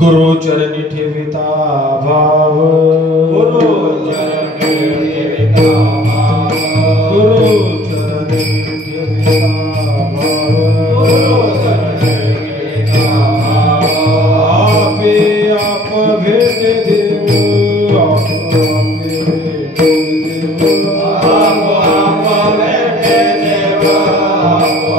गुरु चरणी ठेविता भाव, गुरु चरणी ठेविता भाव, गुरु चरणी ठेविता भाव, गुरु चरणी ठेविता भाव। आपे आप भेट देव, आप भेट देव, आप भेट देव, आप भेट देव,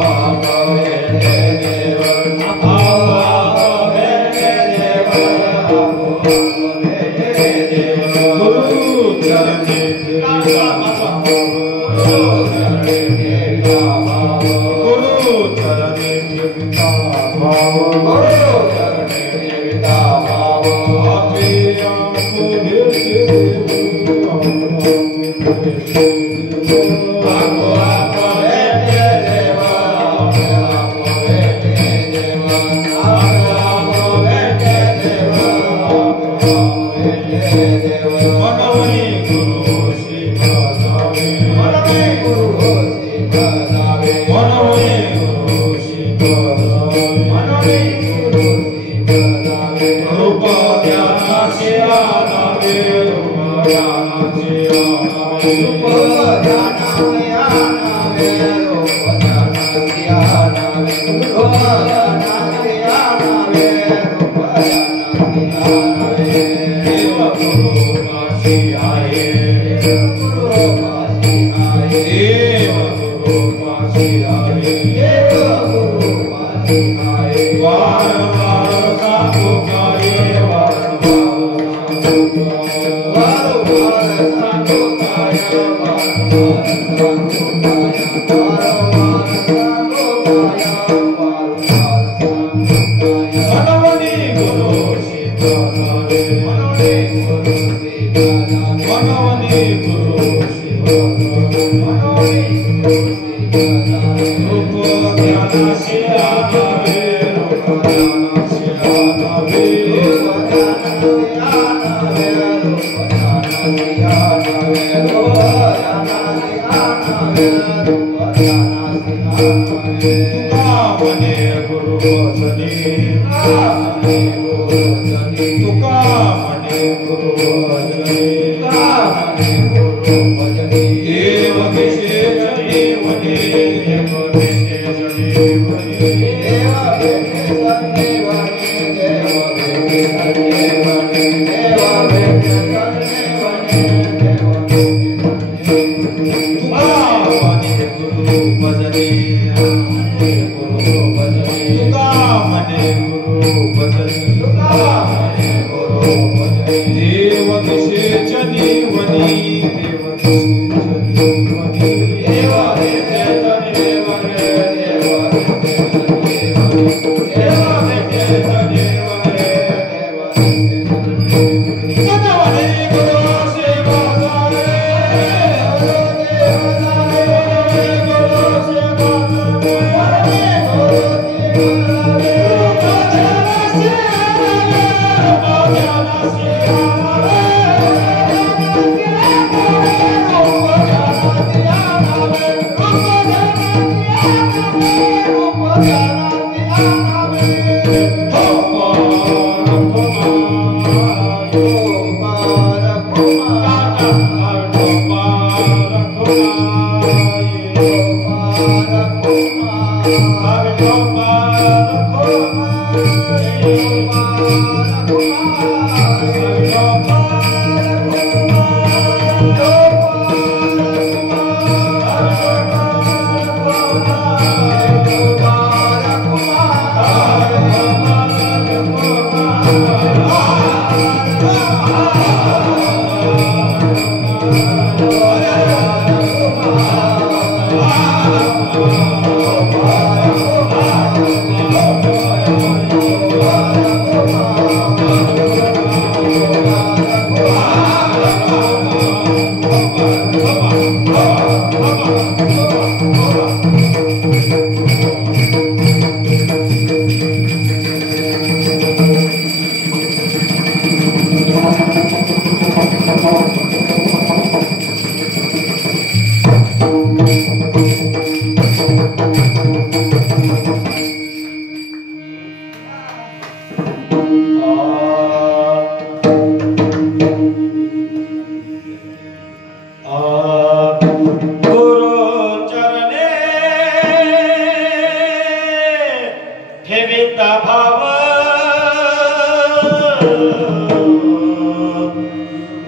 ठेविता भाव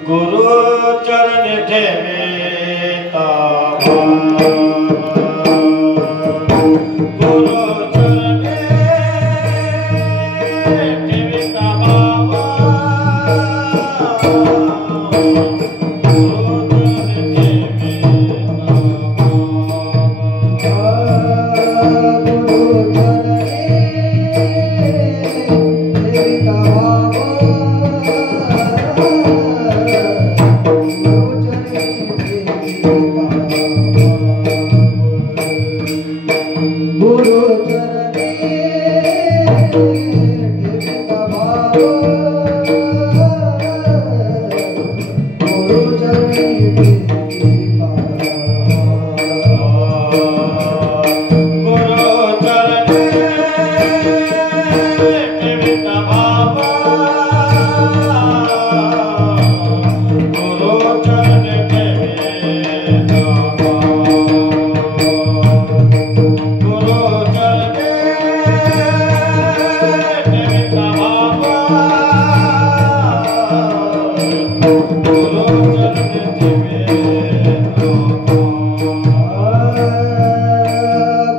गुरु चरण ठेविता भाव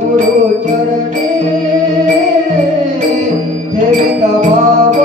गुरु चरण ठेविता भाव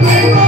Viva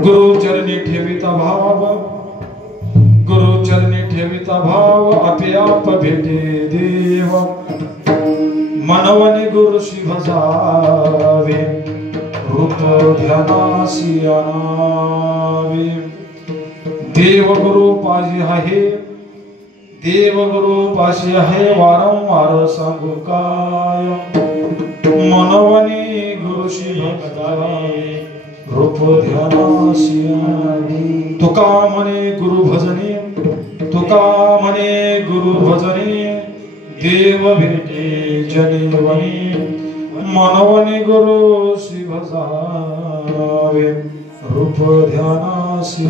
गुरु चरणी ठेविता भाव, गुरु चरणी ठेविता भाव, आपोआप भेटे देव। मनवने गुरुशी भजावे, रूप ध्यानासी आणावे। देव गुरु पाशी आहे, देव गुरु पाशी आहे, वारंवार सांगू काय। मनवने गुरुशी भजावे, रूप ध्यानासी आणावे। तुका म्हणे गुरु भजने, तुका म्हणे गुरु भजने, देव भेटे जनीवनी। मनवने गुरु श्री भजावे, रूप ध्यानासी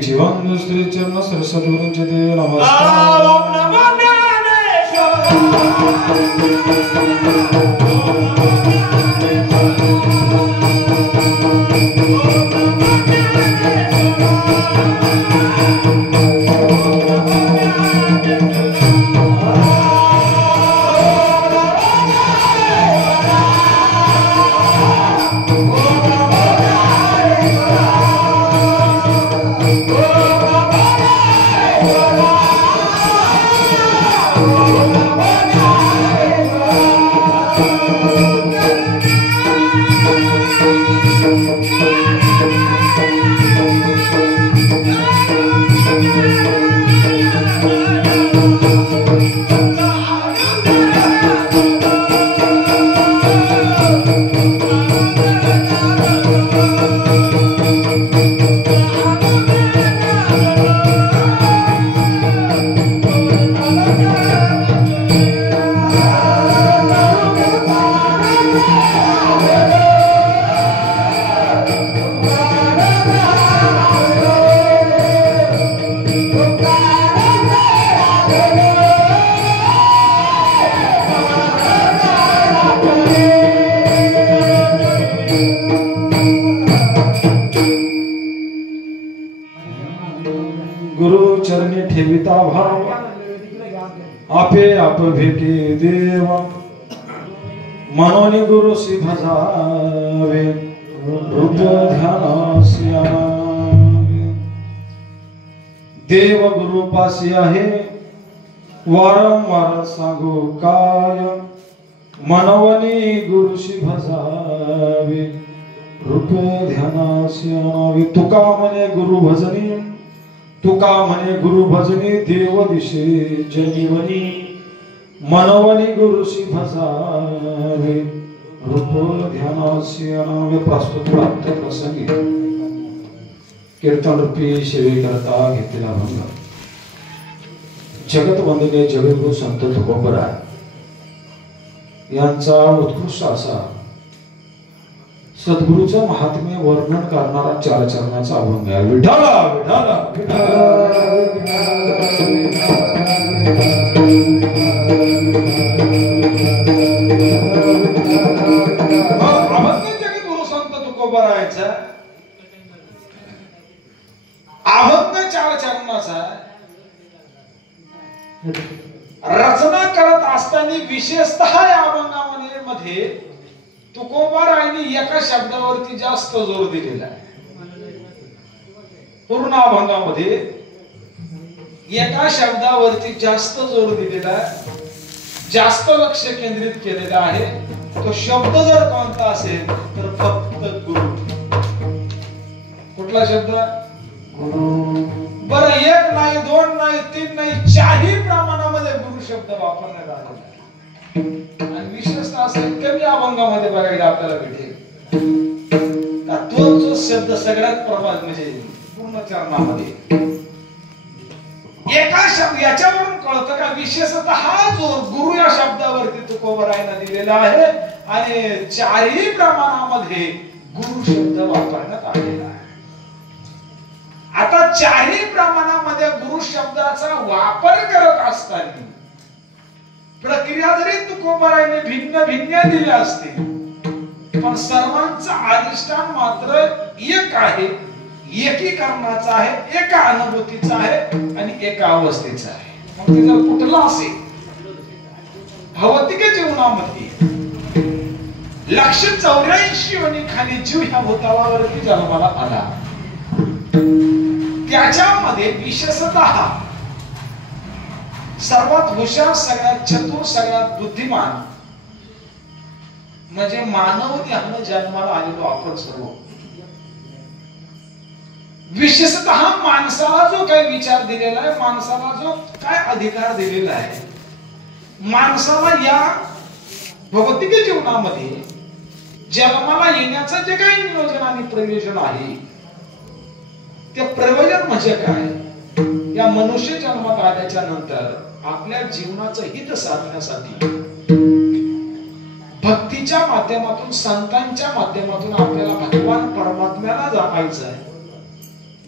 जीवन श्री चरण सरस्वती दे नमस्कार। ओम नमो Thank you. गुरु चरणी ठेविता भाव आपे आप भेटे देव मनोनी गुरुसी भजावे रूप ध्यानासी आणावे देव गुरु पासी आहे वारंवार सांगू काय मनवनी गुरुशी भजावे रूप ध्यानासी आणावे तुका म्हणे गुरु भजनी तुका म्हणे गुरु भजनी देव दिशे जनिवनी मनवनी गुरुशी भजावे रूप ध्यानासी आणावे प्रस्तुत प्राप्त प्रसंगी कीर्तन रूपी सेवे करता घेतलेला भंग जगत वंदनीय जगद्गुरु संत तुकोबराय यांचा उत्कृष्ट असा सद्गुरूचं महात्म्य वर्णन करणारा 4 चरणाचा अभंग आहे. विठाला विठाला अभंग जगद्गुरु संत तुकोबरायचा अभंग 4 चरणाचा रचना करत असताना विशेषतः या अभंगामध्ये तुकोबारायांनी एका शब्दावरती जास्त जोर दिलेला आहे. पूर्ण अभंगामध्ये एका शब्दावरती जास्त जोर दिलेला आहे, जास्त लक्ष केंद्रित केलेलं आहे. तो शब्द जर कोणता असेल तर फक्त गुरु. कुठला शब्द? बरं, 1 नाही, 2 नाही, 3 नाही, 4ही प्रमाणामध्ये गुरु शब्द वापरण्यात आलेला आहे. आणि विशेषतः असं कमी अभंगामध्ये बघायला आपल्याला भेटेल. तो जो शब्द सगळ्यात प्रमाण म्हणजे पूर्ण चरणामध्ये एका शब्द याच्यावरून कळतं का विशेषतः हा जोर गुरु या शब्दावरती तुकोबरायांना दिलेला आहे आणि 4ही प्रमाणामध्ये गुरु शब्द वापरण्यात आलेला आहे. आता 4ही प्रमाणामध्ये गुरु शब्दाचा वापर करत असताना प्रक्रिया जरी तुकोबरायांनी भिन्न भिन्न दिल्या असतील पण सर्वांचं अधिष्ठान मात्र एक आहे, एकीकरणाचा आहे, एका अनुभूतीचा आहे आणि एका अवस्थेचा आहे. मग ते जर कुठला असेल भौतिक जीवनामध्ये 184 योनी खाली जीव ह्या भूतलावरती जन्माला आला, त्याच्यामध्ये विशेषतः सर्वात हुशार, सगळ्यात चतुर, सगळ्यात बुद्धिमान म्हणजे मानव ह्यानं जन्माला आलेलो आपण सर्व. विशेषतः माणसाला जो काही विचार दिलेला आहे, माणसाला जो काय अधिकार दिलेला आहे, माणसाला या भौतिक जीवनामध्ये जन्माला येण्याचं जे काही नियोजन आणि प्रयोजन आहे ते प्रयोजन म्हणजे काय? या मनुष्य जन्मात आल्याच्या नंतर आपल्या जीवनाचं हित साधण्यासाठी भक्तीच्या माध्यमातून, संतांच्या माध्यमातून आपल्याला भगवान परमात्म्याला जपायचं आहे,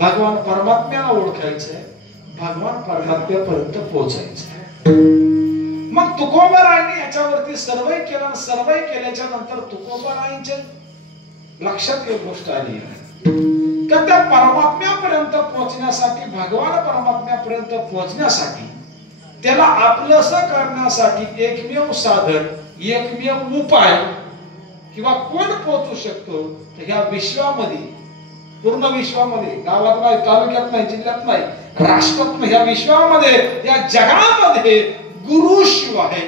भगवान परमात्म्याला ओळखायचं आहे, भगवान परमात्म्यापर्यंत पोहोचायचं आहे. मग तुकोबरायांनी याच्यावरती सर्वे केला. सर्वे केल्याच्या नंतर तुकोबरायांच्या लक्षात एक गोष्ट आली का त्या परमात्म्यापर्यंत पोहोचण्यासाठी, भगवान परमात्म्यापर्यंत पोहोचण्यासाठी, त्याला आपलंसं करण्यासाठी एकमेव साधन, एकमेव उपाय किंवा कोण पोहोचू शकतो तर ह्या विश्वामध्ये, पूर्ण विश्वामध्ये, गावात नाही, तालुक्यात नाही, जिल्ह्यात नाही, राष्ट्रात नाही, ह्या विश्वामध्ये, या जगामध्ये गुरु शिवाय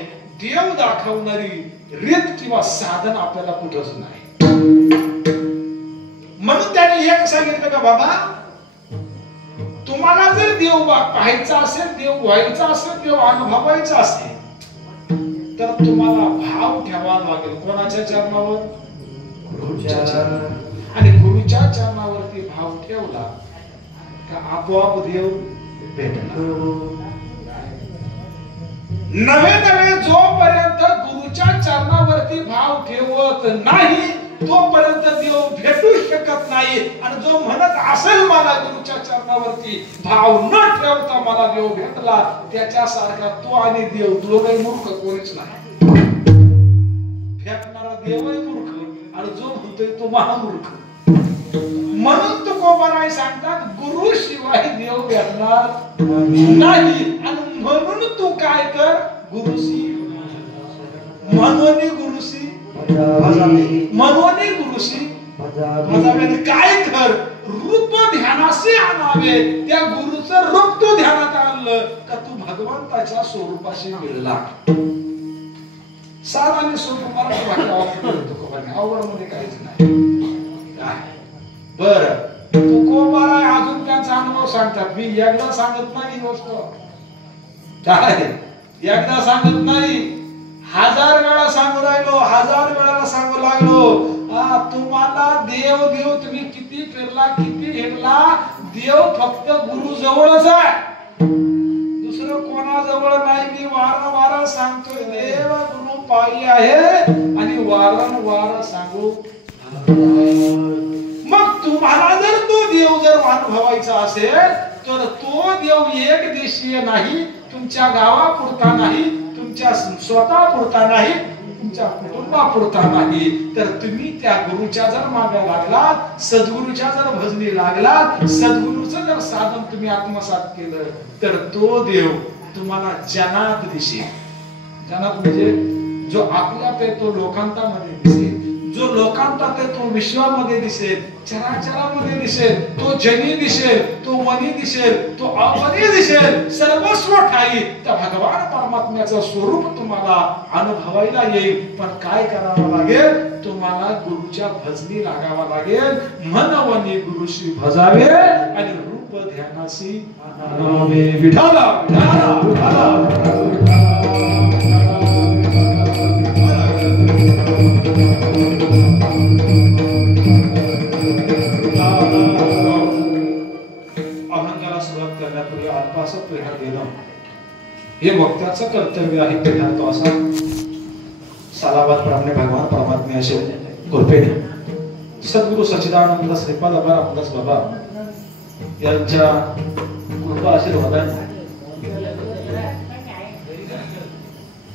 देव दाखवणारी रीत किंवा साधन आपल्याला कुठंच नाही. म्हणून त्याने एक सांगितलं का बाबा, तुम्हाला जर देव पाहायचा असेल, देव व्हायचा असेल, देव अनुभवायचा असेल तर तुम्हाला भाव ठेवावा लागेल. कोणाच्या चरणावर? गुरुच्या चरणावर. आणि गुरुच्या चरणावरती भाव ठेवला का आपोआप देव भेटणार. नवे नवे जोपर्यंत गुरुच्या चरणावरती भाव ठेवत नाही तोपर्यंत देव भेटू शकत नाही. आणि जो म्हणत असेल मला गुरुच्या चरणावरती भाव न ठेवता मला देव भेटला, त्याच्यासारखा तो आणि देव दोघे मूर्ख कोणीच नाही. भेटणारा देवही मूर्ख आणि जो म्हणतोय तो महामूर्ख. म्हणून तुकोबाराय सांगतात गुरु शिवाय देव भेटणार नाही. आणि म्हणून तू काय कर, गुरुशी मनोनी गुरुशी मनोनी गुरुशी भजावे. काय कर, रूप ध्यानाशी आणावे. त्या गुरुचं रूप तू ध्यानात आणलं का तू भगवंताच्या स्वरूपाशी मिळला. साध आणि सोपं मराठी भाषा आवड मध्ये काहीच नाही. बर तुकोबाराय अजून त्यांचा अनुभव सांगतात. मी एकदा सांगत नाही गोष्ट, काय एकदा सांगत नाही, 1000 वेळा सांगू राहिलो, 1000 वेळा सांगू लागलो. तुम्हाला देव देव तुम्ही किती फिरला, किती हिंडला, देव फक्त गुरु जवळच आहे, दुसरं कोणाजवळ नाही. मी वारंवार सांगतोय, देव गुरु पायी आहे आणि वारंवार सांगू. मग तुम्हाला जर तो देव जर अनुभवायचा असेल तर तो देव एक देशीय नाही, तुमच्या गावापुरता नाही, तुमच्या स्वतःपुरता नाही, तुमच्या कुटुंबापुरता नाही. तर तुम्ही त्या गुरुच्या जर मागे लागलात, सद्गुरूच्या जर भजनी लागलात, सद्गुरूचं जर साधन तुम्ही आत्मसात केलं तर तो देव तुम्हाला जनात दिसेल. जनात म्हणजे जो आपल्यात आहे तो लोकांतामध्ये दिसेल, जो लोकांतात आहे तो विश्वामध्ये दिसेल, चराचरामध्ये दिसेल, तो जनी दिसेल, तो वनी दिसेल, तो अवनी दिसेल, सर्वस्व ठाई त्या भगवान परमात्म्याचं स्वरूप तुम्हाला अनुभवायला येईल. पण काय करावं लागेल, तुम्हाला गुरुच्या भजनी लागावा लागेल. मन वनी गुरुशी भजावे आणि रूप ध्यानाशी आणावे. विठाला विठाला विठाला. अभंगाला सुरुवात करण्यापूर्वी अल्पासा पेढा देणं हे वक्त्याचं कर्तव्य आहे. पेढा तो असा सालाबाद प्रमाणे भगवान परमात्मे असे कृपेने सद्गुरु सच्चिदानंद श्रीपाद अभा रामदास बाबा यांच्या कृपा आशीर्वादाने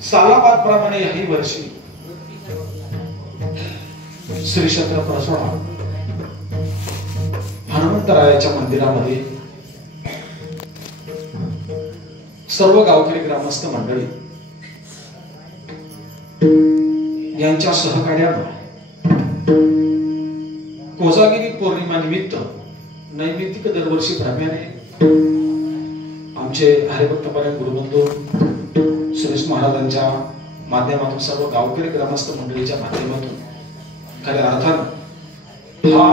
सालाबाद प्रमाणे याही वर्षी श्री क्षेत्र प्रसोडा हनुमंतरायाच्या मंदिरामध्ये सर्व गावकरी ग्रामस्थ मंडळी यांच्या सहकार्यानं कोजागिरी पौर्णिमा निमित्त नैमित्तिक दरवर्षी भ्रम्याने आमचे हरिभक्तपरायण गुरुबंधू सुरेश महाराजांच्या माध्यमातून सर्व गावकरी ग्रामस्थ मंडळीच्या माध्यमातून खऱ्या अर्थानं हा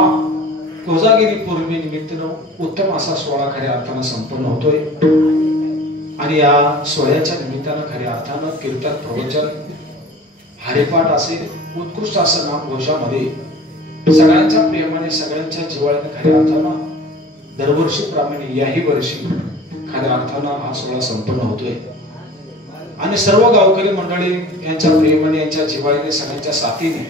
कोजागिरी पौर्णिमेनिमित्त उत्तम असा सोहळा खऱ्या अर्थानं संपन्न होतोय. आणि या सोहळ्याच्या निमित्तानं खऱ्या अर्थानं कीर्तन, प्रवचन, हरिपाठ असे उत्कृष्ट असं नामघोषामध्ये सगळ्यांच्या प्रेमाने, सगळ्यांच्या जिव्हाळ्याने खऱ्या अर्थानं दरवर्षीप्रमाणे याही वर्षी खऱ्या अर्थानं हा सोहळा संपन्न होतोय. आणि सर्व गावकरी मंडळी यांच्या प्रेमाने, यांच्या जिव्हाळ्याने, सगळ्यांच्या साथीने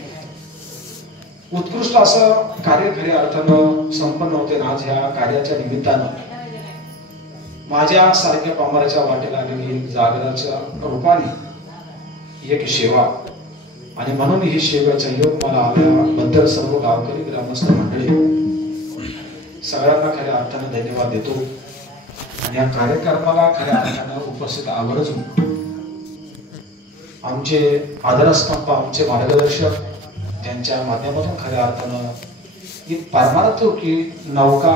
उत्कृष्ट असं कार्य खऱ्या अर्थानं संपन्न होते. आज ह्या कार्याच्या निमित्तानं माझ्या सारख्या पामराच्या वाटेला आलेली जागराच्या रूपाने एक सेवा, आणि म्हणून ही सेवेचा योग मला आल्याबद्दल सर्व गावकरी ग्रामस्थ मंडळी सगळ्यांना खऱ्या अर्थानं धन्यवाद देतो. आणि या कार्यक्रमाला खऱ्या अर्थानं उपस्थित आवर्जून आमचे आदरस्तंभ, आमचे मार्गदर्शक ज्यांच्या माध्यमातून खऱ्या अर्थानं ही परमार्थ की नौका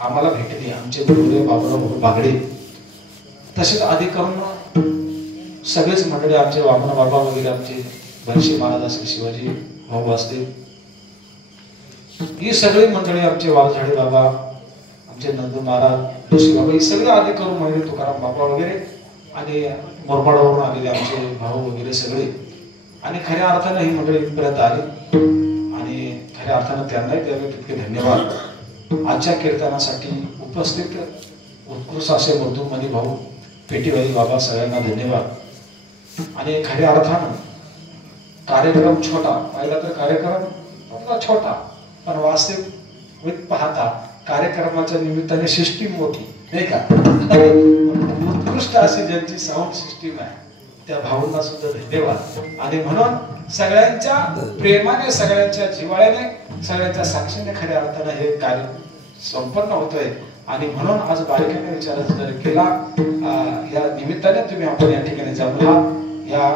आम्हाला भेटली, आमचे गुरुदेव बाबूराव बागडे, तसेच अधिकरून सगळेच मंडळी, आमचे वामन बाबा वगैरे, आमचे बर्शी महाराज असेल, शिवाजी भाऊ असतील, ही सगळी मंडळी, आमचे वालझाडे बाबा, आमचे नंदू महाराज, जोशी बाबा, ही सगळे अधिकरून मंडळी, तुकाराम बाबा वगैरे, आणि मोरपाडावरून आलेले आमचे भाऊ वगैरे सगळे, आणि खऱ्या अर्थानं ही मंडळी इथपर्यंत आली. आणि खऱ्या अर्थानं त्यांनाही द्यावे तितके धन्यवाद. आजच्या कीर्तनासाठी उपस्थित उत्कृष्ट असे मधुमनी भाऊ, पेटीवाली बाबा, सगळ्यांना धन्यवाद. आणि खऱ्या अर्थानं कार्यक्रम छोटा पाहिला तर कार्यक्रम छोटा, पण वास्तविक पाहता कार्यक्रमाच्या निमित्ताने सिस्टीम मोठी, नाही का? उत्कृष्ट अशी ज्यांची साऊंड सिस्टीम आहे, त्या भाऊंना सुद्धा धन्यवाद. आणि म्हणून सगळ्यांच्या प्रेमाने, सगळ्यांच्या जिव्हाळ्याने, सगळ्यांच्या साक्षीने खऱ्या अर्थाने हे कार्य संपन्न होतोय. आणि म्हणून आज बारकाईने विचार जर केला, या निमित्ताने तुम्ही आपण या ठिकाणी जमला, या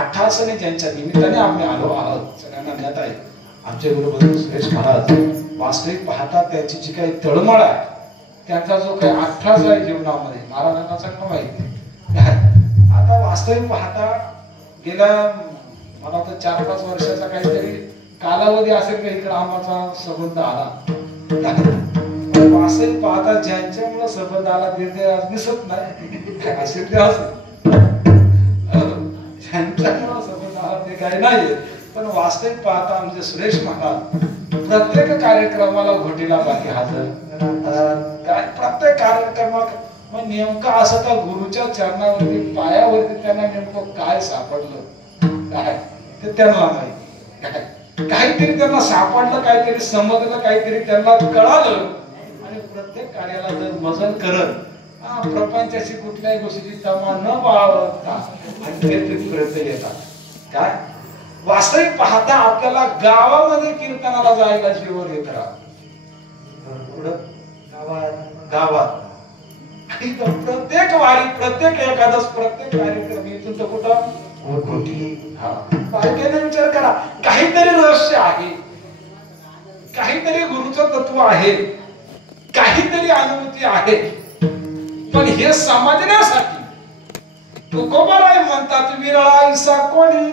अट्ठासने ज्यांच्या निमित्ताने आम्ही आलो आहोत सगळ्यांना ज्ञात आहे. आमचे गुरुबंधू सुरेश महाराज वास्तविक पाहता त्यांची जी काही तळमळ आहे, त्यांचा जो काही अट्ठास आहे जीवनामध्ये, महाराजांना चांगलं माहिती. आता वास्तविक पाहता गेल्या मला तर 4-5 वर्षाचा काहीतरी कालावधी असेल का इकडे आम्हाला संबंध आला. वास्तविक पाहता ज्यांच्यामुळे संबंध आला ते आज दिसत नाही, असेल ते असं ज्यांच्यामुळे संबंध आला ते काही नाही. पण वास्तविक पाहता आमचे सुरेश महाराज प्रत्येक कार्यक्रमाला घोटीला बाकी हजर, काय प्रत्येक कार्यक्रमात मग नेमकं असं त्या गुरुच्या चरणावरती पायावरती त्यांना नेमकं काय सापडलं काय ते त्यांना माहिती. काहीतरी त्यांना सापडलं, काहीतरी समजलं, काहीतरी त्यांना कळालं. आणि प्रत्येक कार्याला जर मजल करत प्रपंचाची कुठल्याही गोष्टीची तमा न बाळगता तिथपर्यंत येतात. काय वास्तविक पाहता आपल्याला गावामध्ये कीर्तनाला जायला जीवर येत गावात प्रत्येक वारी, प्रत्येक एकादश, प्रत्येक कार्यक्रम इथून तर कुठं बारकाईने विचार करा. काहीतरी रहस्य आहे, काहीतरी गुरुचं तत्व आहे, काहीतरी अनुभूती आहे. पण हे समजण्यासाठी तुकोबाराय म्हणतात विरळाईसा कोणी,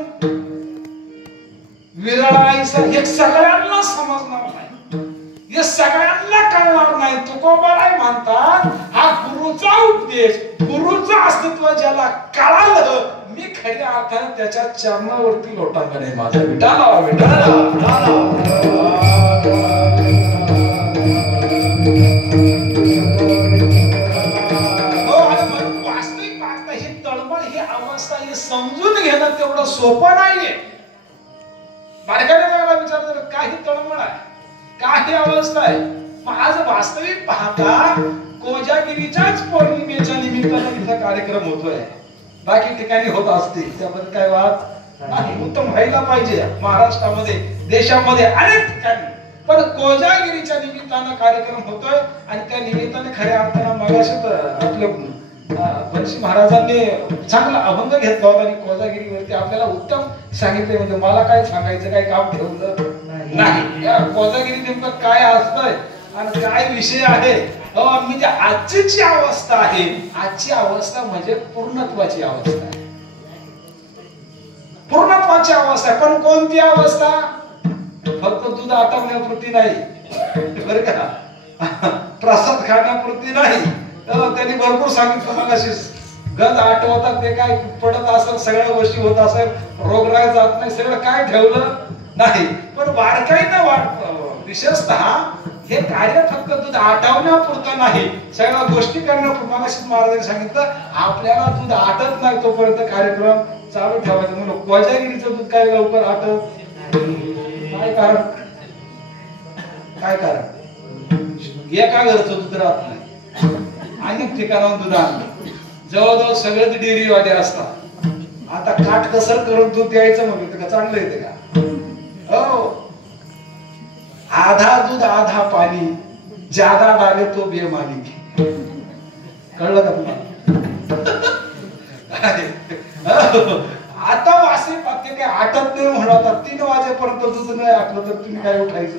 विरळाईसा हे सगळ्यांना समजणार नाही, हे सगळ्यांना कळणार नाही. तुकोबाराय म्हणतात हा गुरुचा उपदेश, गुरुचं अस्तित्व ज्याला कळालं, मी खऱ्या अर्थाने त्याच्या चरणावरती लोटांगण माझा विठाला वास्तविक पाहता ही तळमळ, ही अवस्था, हे समजून घेणं तेवढं सोपं नाहीये. बारकाईने विचार कर, काही तळमळ आहे, काही अवस्था आहे. आज वास्तविक पाहता कोजागिरीच्याच पौर्णिमेच्या निमित्ताने इथं कार्यक्रम होतोय, बाकी ठिकाणी होत असतील त्याबद्दल काय वाद नाही. उत्तम व्हायला पाहिजे महाराष्ट्रामध्ये, देशामध्ये अनेक ठिकाणी. पण कोजागिरीच्या निमित्तानं कार्यक्रम होतोय आणि त्या निमित्ताने खऱ्या अर्थानं मगाशी आपलं बनशी महाराजांनी चांगला अभंग घेतला होता आणि कोजागिरीवरती आपल्याला उत्तम सांगितले. म्हणजे मला काय सांगायचं, काय काम ठेवलं नाही. या कोजागिरी नेमकं काय असतंय आणि काय विषय आहे. म्हणजे आजची जी अवस्था आहे, आजची अवस्था म्हणजे पूर्णत्वाची अवस्था आहे, पूर्णत्वाची अवस्था. पण कोणती अवस्था? फक्त दूध आटवण्यापुरती नाही बरं का, प्रसाद खाण्यापुरती नाही. त्यांनी भरपूर सांगितलं मगाशी, गंज आठवतात ते काय पडत असेल, सगळ्या गोष्टी होत असेल, रोगराई जात नाही, सगळं काय ठेवलं नाही. पण बारकाईनं विशेषतः हे कार्य फक्त दूध आटवण्यापुरतं नाही, सगळ्या गोष्टी करण्यापुरतं. मगाशी महाराजांनी सांगितलं आपल्याला दूध आटत नाही तोपर्यंत कार्यक्रम चालू ठेवायचं. म्हणून कोजागिरीचं दूध काय लवकर आटत, काय कारण? काय कारण? एका घरचं दूध राहत नाही, अनेक ठिकाणाहून दूध आणलं, जवळजवळ सगळेच डेअरीवाले असतात. आता काटकसर करून दूध द्यायचं म्हणलं का चांगलं येते का? हो, आधा दूध आधा पाणी, ज्यादा डाले तो बेमानी. कळलं का तुम्हाला? आता वासे पाते काय आटत नाही म्हणतात, 3 वाजेपर्यंत दूध नाही आटलं तर तुम्ही काय उठायचं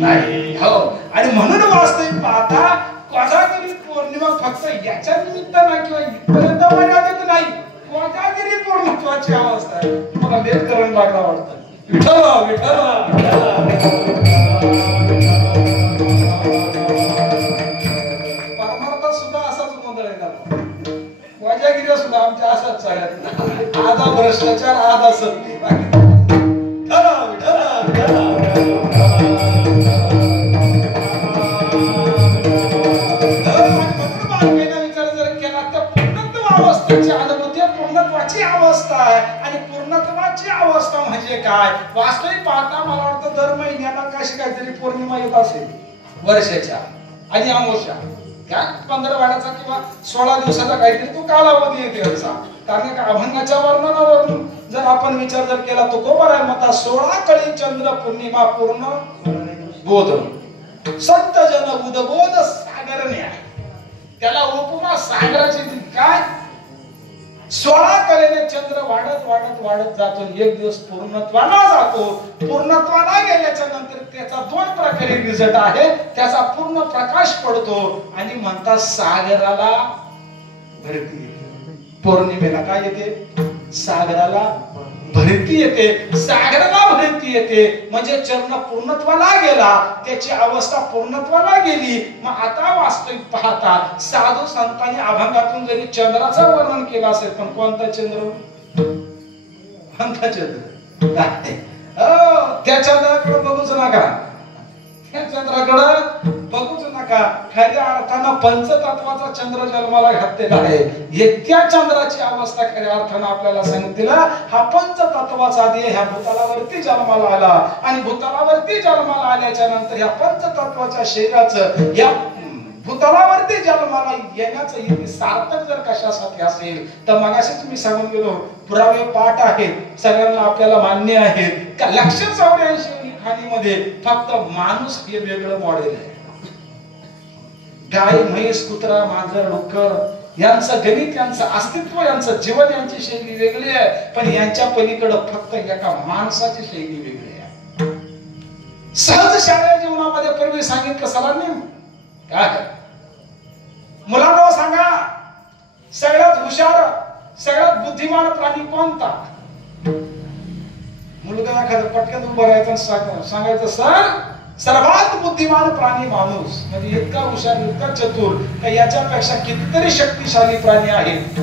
नाही. हो, आणि म्हणून वास्तविक पाहता कोजागिरी पौर्णिमा फक्त याच्या निमित्त नाही किंवा इथपर्यंत मर्यादित नाही, कोजागिरी पौर्णिमेची अवस्था आहे. तुम्हाला लेट करून लागला वाटतं. विठ्ठल विठ्ठल परमार्थ सुद्धा असाच गोंधळ आहे. कोजागिरी सुद्धा आमच्या असाच चालत, आधा भ्रष्टाचार आधा सत्य. पूर्णत्वाची अवस्था आहे. आणि पूर्णत्वाची अवस्था म्हणजे काय? वास्तविक पाहता मला वाटतं दर महिन्याला कशी काहीतरी पौर्णिमा येत असेल वर्षाच्या, आणि अमावस्या त्या 15 वाड्याचा किंवा 16 दिवसाचा काहीतरी तो कालावधी येते. कारण का अभंगाच्या वर्णनावरून जर आपण विचार जर केला तो कोपर आहे मता 16 कळी चंद्र पूर्णिमा पूर्ण बोध संत जन उदबोध सागरने आहे. त्याला उपमा सागराची काय 16 कलेने चंद्र वाढत वाढत वाढत जातो. एक दिवस पूर्णत्वाला जातो. पूर्णत्वाला गेल्याच्या नंतर त्याचा 2 प्रकारे रिझल्ट आहे. त्याचा पूर्ण प्रकाश पडतो आणि म्हणतात सागराला भरती येते. पौर्णिमेला काय येते? सागराला भरती येते. सागराला भरती येते म्हणजे चरण पूर्णत्वाला गेला. त्याची अवस्था पूर्णत्वाला गेली. मग आता वास्तविक पाहता साधू संतांनी अभंगातून जरी चंद्राचं वर्णन केलं असेल पण कोणता चंद्र? कोणता चंद्र? त्या चंद्राकडे बघूच नका. त्या चंद्राकडे बघूच नका. खऱ्या अर्थानं पंचतत्वाचा चंद्र जन्माला घातलेला आहे. त्या चंद्राची अवस्था खऱ्या अर्थानं आपल्याला सांगितलं. हा पंचतत्वाचा देह ह्या भूतलावरती जन्माला आला आणि भूतलावरती जन्माला आल्याच्या नंतर ह्या पंचतत्वाच्या शरीराचं या भूतलावरती जन्माला येण्याचं इथे सार्थक जर कशासाठी असेल तर मगाशीच मी सांगून गेलो पुरावे पाठ आहेत. सगळ्यांना आपल्याला मान्य आहेत का 184 खाणीमध्ये फक्त माणूस हे वेगळं मॉडेल आहे. गाय म्हैस कुत्रा मांजर डुक्कर यांचं गणित यांचं अस्तित्व यांचं जीवन यांची शैली वेगळी आहे. पण यांच्या पलीकडे फक्त एका माणसाची शैली वेगळी आहे. सहज शालेय जीवनामध्ये पूर्वी सांगितलं सरांनी काय मुलांना सांगा सगळ्यात हुशार सगळ्यात बुद्धिमान प्राणी कोणता? मुलगा एखादा पटकन उभं राहायचं सांगायचं सर सर्वात बुद्धिमान प्राणी माणूस. म्हणजे इतका हुशार इतका चतुर का याच्यापेक्षा कितीतरी शक्तिशाली प्राणी आहेत.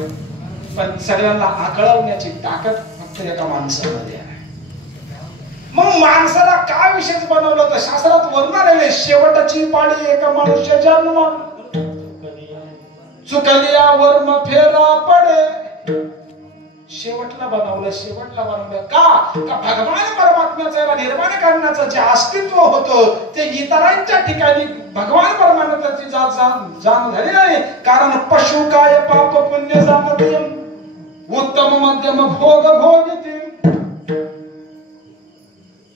पण सगळ्यांना आकळवण्याची ताकद फक्त एका माणसामध्ये आहे. मग माणसाला काय विशेष बनवलं होतं? शास्त्रात वर्णन आलेले शेवटची पाळी एका मनुष्य जन्म चुकलिया वर्म फेरा पडे. शेवटला बनवलं. शेवटला बनवलं का भगवान परमात्म्याचं निर्माण करण्याचं जे अस्तित्व होतं ते इतरांच्या ठिकाणी भगवान परमात्म्याची जाण झाली नाही. कारण पशु काय पाप पुण्य जाणते उत्तम मध्यम भोग भोगते.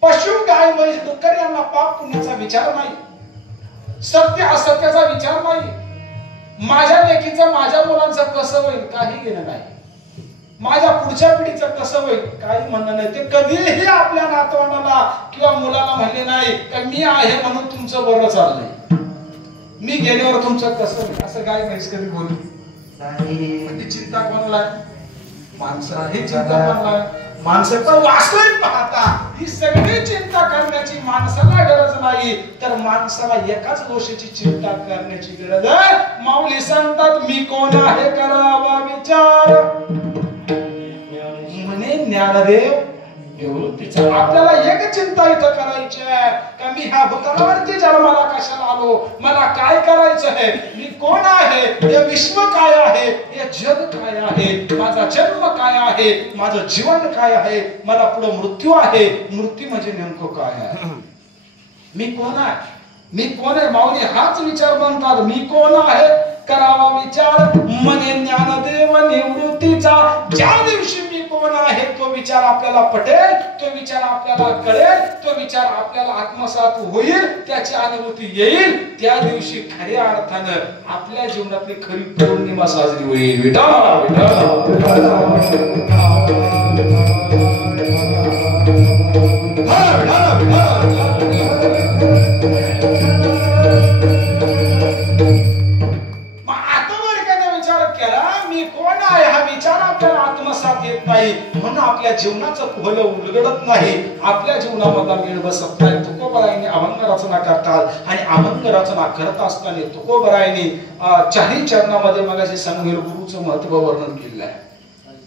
पशु गाय म्हैस डुक्कर यांना पाप पुण्याचा विचार नाही. सत्य असत्याचा विचार नाही. माझ्या लेकीचं माझ्या मुलांचं कसं होईल काही घेणं नाही. माझ्या पुढच्या पिढीचं कसं होईल काही म्हणणं नाही. ते कधीही आपल्या नातवंडाला किंवा मुलाला म्हणले नाही की मी आहे म्हणून तुमचं बरं चाललंय. मी गेल्यावर तुमचं कसं होईल असं गाय म्हैस कधी बोलली नाही. चिंता कोणाला? माणसं ही चिंता कोणाला? माणसं. पण वास्तविक पाहता ही सगळी चिंता करण्याची माणसाला गरज नाही तर माणसाला एकाच गोष्टीची चिंता करण्याची गरज आहे. माऊली सांगतात मी कोण आहे करावा विचार म्हणे ज्ञानदेव निवृत्तीचा. आपल्याला एक चिंता इथं करायची आहे का मी ह्या भूतलावरती जन्माला कशाला आलो? मला काय करायचं आहे? मी कोण आहे? हे विश्व काय आहे? हे जग काय आहे? माझा जन्म काय आहे? माझं जीवन काय आहे? मला पुढे मृत्यू आहे. मृत्यू म्हणजे नेमकं काय आहे? मी कोण आहे? मी कोण आहे? माऊली हाच विचार म्हणतात. मी कोण आहे करावा विचार म्हणे ज्ञानदेव निवृत्तीचा. ज्या दिवशी मी कोण आहे तो विचार आपल्याला पटेल, तो विचार आपल्याला कळेल, तो विचार आपल्याला आत्मसात होईल, त्याची अनुभूती येईल, त्या दिवशी खऱ्या अर्थानं आपल्या जीवनातली खरी पौर्णिमा साजरी होईल. विठ्ठल आत्मसात येत नाही म्हणून आपल्या जीवनाचं पोहलं उलगडत नाही. आपल्या जीवनामध्ये वेळ बसत नाही. तुकोबरायांनी अभंग रचना करतात आणि अभंग रचना करत असताना तुकोबरायांनी 4 चरणामध्ये मगाशी सांगितलं गुरुचं महत्व वर्णन केलेलं आहे.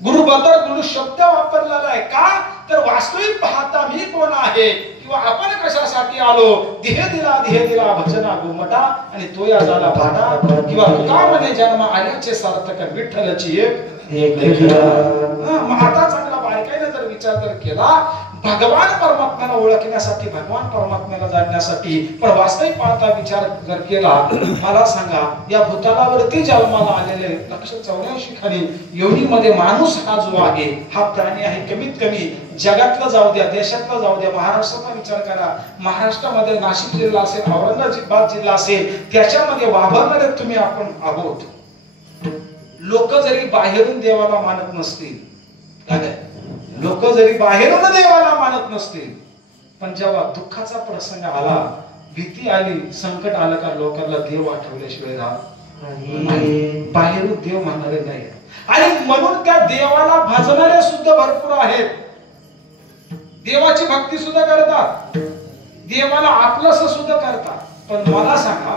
गुरुबद्दल गुरु शब्द वापरलेला आहे. का तर वास्तविक पाहता मी कोण आहे किंवा आपण कशासाठी आलो? देह दिला भजना गुमटा आणि तो या झाला भाटा किंवा तुका म्हणे जन्म आल्याचे सार्थक विठ्ठलची एक आता चांगला बारकाईने जर विचार जर केला भगवान परमात्म्याला ओळखण्यासाठी, भगवान परमात्म्याला जाणण्यासाठी. पण वास्तविक पाहता विचार जर केला, मला सांगा, या भूतलावरती जन्माला आलेले 184 खाली योनीमध्ये माणूस हा जो आहे, हा प्राणी आहे. कमीत कमी जगातलं जाऊ द्या, देशातलं जाऊ द्या, महाराष्ट्राचा विचार करा. महाराष्ट्रामध्ये नाशिक जिल्हा असेल, औरंगाबाद जिल्हा असेल, त्याच्यामध्ये वावरणारे तुम्ही आपण आहोत. लोक जरी बाहेरून देवाला मानत नसतील, लोक जरी बाहेरून देवाला मानत नसतील, पण जेव्हा दुःखाचा प्रसंग आला, भीती आली, संकट आलं का लोकांना देव आठवल्याशिवाय राहत बाहेरून देव म्हणणारे नाही. आणि म्हणून त्या देवाला भजणारे सुद्धा भरपूर आहेत. देवाची भक्ती सुद्धा करतात, देवाला आपलंस सुद्धा करतात. पण मला सांगा,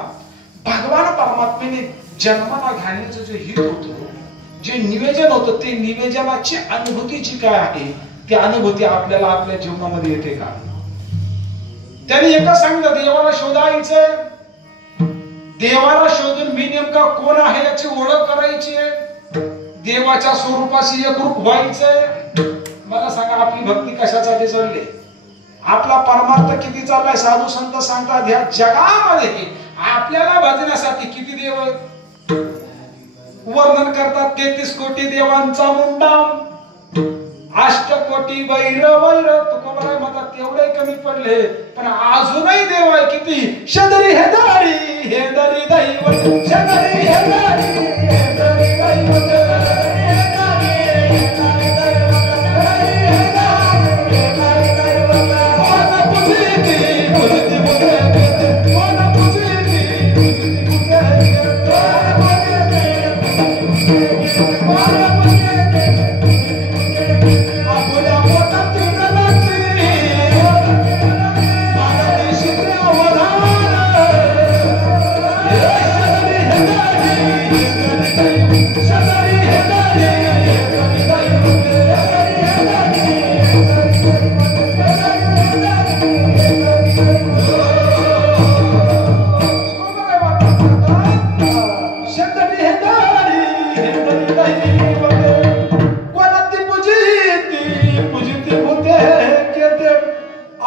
भगवान परमात्म्याने जन्माला घालण्याचं जे हित होतं, जे निवेदन होतं, ते निवेदनाची अनुभूतीची काय आहे, ती अनुभूती आपल्याला आपल्या जीवनामध्ये येते का? त्यांनी एकच सांगितलं, देवाला शोधायचंय. देवाला शोधून मी नेमका कोण आहे याची ओळख करायची आहे. देवाच्या स्वरूपाशी एकरूप व्हायचंय. मला सांगा, आपली भक्ती कशासाठी चालली? आपला परमार्थ किती चाललाय? साधू संत सांगतात, ह्या जगामध्ये आपल्याला भजण्यासाठी किती देव आहेत. वर्णन करतात 33 कोटी देवांचा मुंडाम, 8 कोटी वैर वैर. तुकोबाराय म्हणतात तेवढे कमी पडले, पण अजूनही देव आहे किती. शदरी हेदारी हेदारी दैवत, शदरी हेदारी हेदारी दैवत, हेदारी हेदारी दैवत, हेदारी हेदारी दैवत. मन पुजिती पुजिती पुजिती, मन पुजिती पुजिती पुजिती.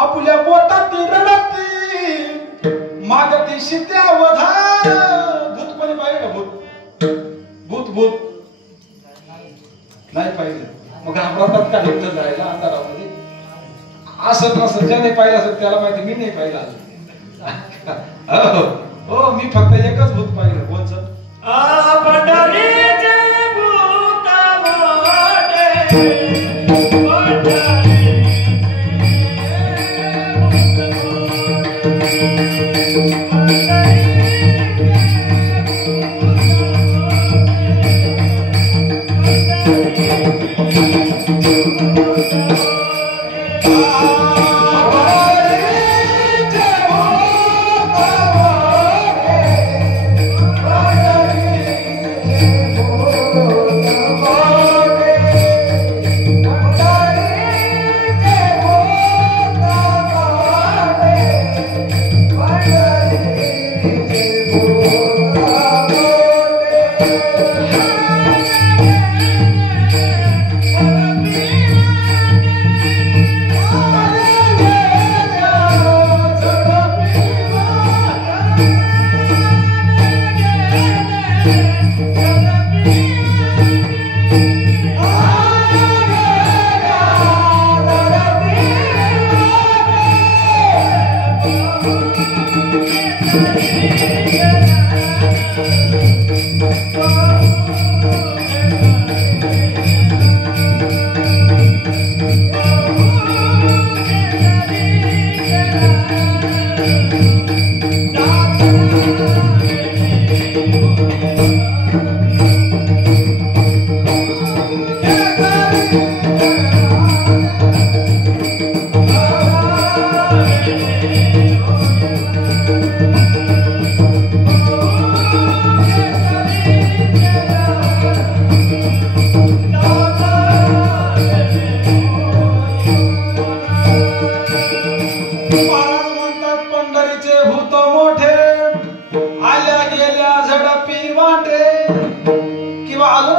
आपल्या पोटात रडती मागती शित्यावधान. भूत कोणी पाहिजे का? भूत भूत भूत नाही पाहिजे. मग घाबरतात का इथं जायला अंधारामध्ये? असं नसतं, ज्याने पाहिलं असेल त्याला माहिती. मी नाही पाहिलं अजून. हो, मी फक्त एकच भूत पाहिलं. कोणचं? पंढरीचे भूत मोठे.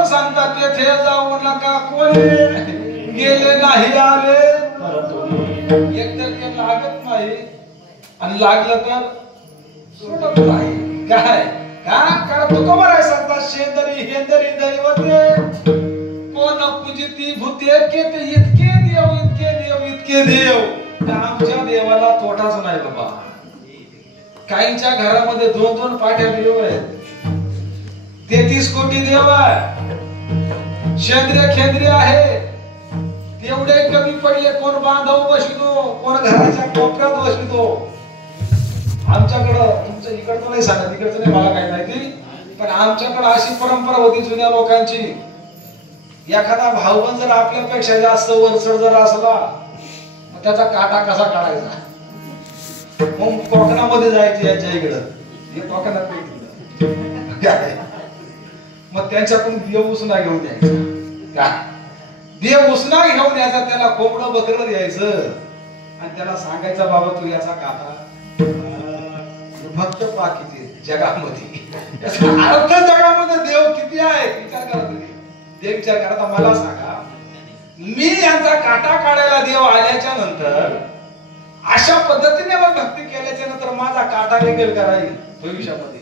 सांगतात तेथे जाऊ नका, कोणी गेले नाही आले. एकतर ते लागत नाही आणि लागलं तर सोडत नाही. काय कारण तुकोबा आहे सांगतात शेंदरी हेंदरी दैवते कोण पूजिती भूते केते इतके देव का आमच्या देवाला तोटाच नाही बाबा. काहींच्या घरामध्ये 2-2 पाट्या देव आहेत, 33 कोटी देव आहे, शेंद्रे आहे. तेवढे कमी पडले कोण बांधव बसतो, कोण घराच्या कोपऱ्यात बसतो. आमच्याकडं तुमचं इकडचं नाही सांगत, इकडचं नाही मला काय माहिती, पण आमच्याकडे अशी परंपरा होती जुन्या लोकांची. एखादा भाऊबंद जर आपल्यापेक्षा जास्त वरचढ जर असला मग त्याचा काटा कसा काढायचा, मग कोकणामध्ये जायचे याच्या इकडं, हे कोकणात नाही. मग त्यांच्याकडून देव उसना घेऊन यायचा. देव उसना घेऊन यायचा, त्याला कोंबडं बकरं द्यायचं आणि त्याला सांगायचा बाबा तू याचा काटा भक्त पाकिते जगामध्ये. अर्थ जगामध्ये देव किती आहे विचार करा तुम्ही. देव विचार करा. आता मला सांगा, मी यांचा काटा काढायला देव आल्याच्या नंतर अशा पद्धतीने मग भक्ती केल्याच्या नंतर माझा काटा निघेल करायला भविष्यामध्ये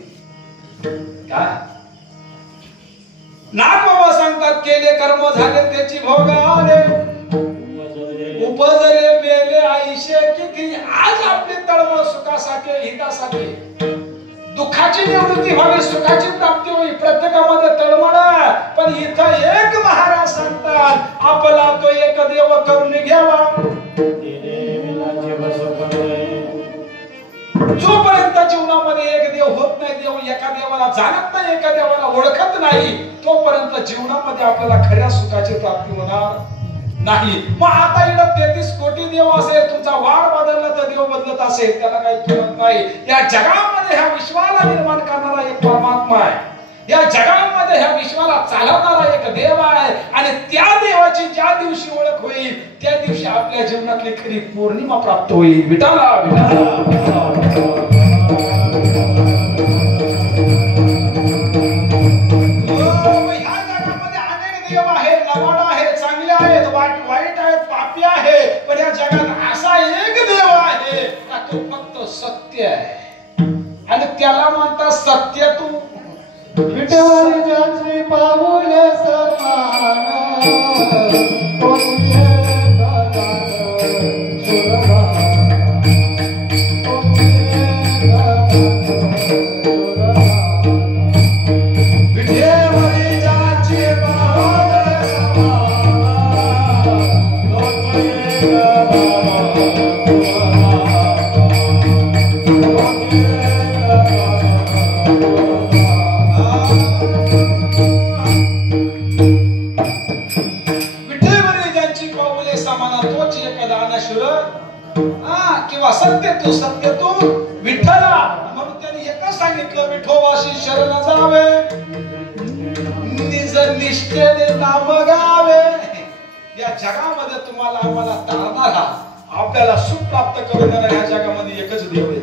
काय नाथ बाबा सांगतात. केले कर्म झाले त्याची भोग आले, उपजले मेले आयुष्य किती. आज आपली तळमळ सुखासाठी हितासाठी, दुःखाची निवृत्ती व्हावी सुखाची प्राप्ती होईल. प्रत्येकामध्ये तळमळ, पण इथं एक महाराज सांगतात आपला तो एक देव करून घ्यावा. जोपर्यंत जीवनामध्ये एक देव होत नाही, देव एका देवाला जाणत नाही, एका देवाला ओळखत नाही, तोपर्यंत जीवनामध्ये आपल्याला खऱ्या सुखाची प्राप्ती होणार नाही. मग आता इकडे 33 कोटी देव असेल, तुमचा वार बदलला तर देव बदलत असेल, त्याला काही किंमत नाही. या जगामध्ये ह्या विश्वाला निर्माण करणारा एक परमात्मा आहे, या जगामध्ये ह्या विश्वाला चालवणारा एक देव आहे. आणि त्या देवाची ज्या दिवशी ओळख होईल त्या दिवशी आपल्या जीवनातली खरी पौर्णिमा प्राप्त होईल. विठाला वाईट आहेत, पापी आहे, पण या जगात असा एक देव आहे का तो फक्त सत्य आहे आणि त्याला म्हणतात सत्य. तू विठ्ठल ज्याची पाऊले समान किंवा सत्य तू विठ्ठला. म्हणून त्यांनी एकच सांगितलं विठोबाशी शरण जावे, निज निष्ठेने नाम गावे. या जगामध्ये तुम्हाला आम्हाला तारणारा, आपल्याला सुख प्राप्त करून देणारा या जगामध्ये एकच देव आहे.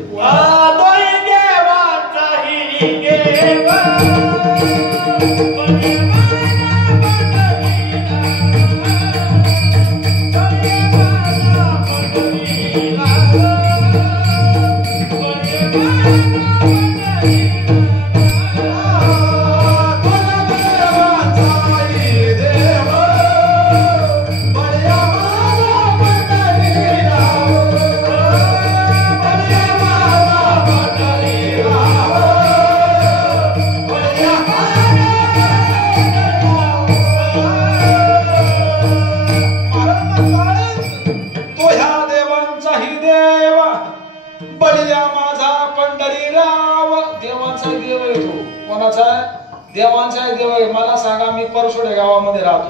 देवांचा देव आहे. मला सांगा, मी परसोडे गावामध्ये राहतो.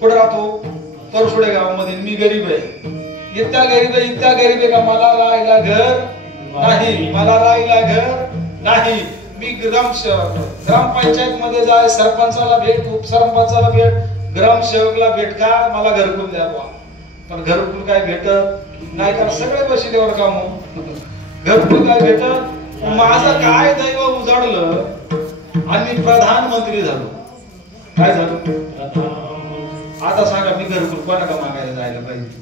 कुठे राहतो? परसोडे गावामध्ये. मी गरीब आहे, इतका गरीब आहे का मला राहायला घर नाही, मला राहायला घर नाही. मी ग्रामपंचायत मध्ये जाय, सरपंचाला भेट, उपसरपंचाला भेट, ग्रामसेवकला भेट, का मला घरकुल द्यावा, पण घरकुल काय भेटत नाही, कारण सगळे बसलेवर काम. घरकुल काय भेटत. माझं काय दैव उजाडलं आणि मी प्रधानमंत्री झालो. काय झालो आता सांगा, मी घरकुल कोणाला मागायला जायला पाहिजे?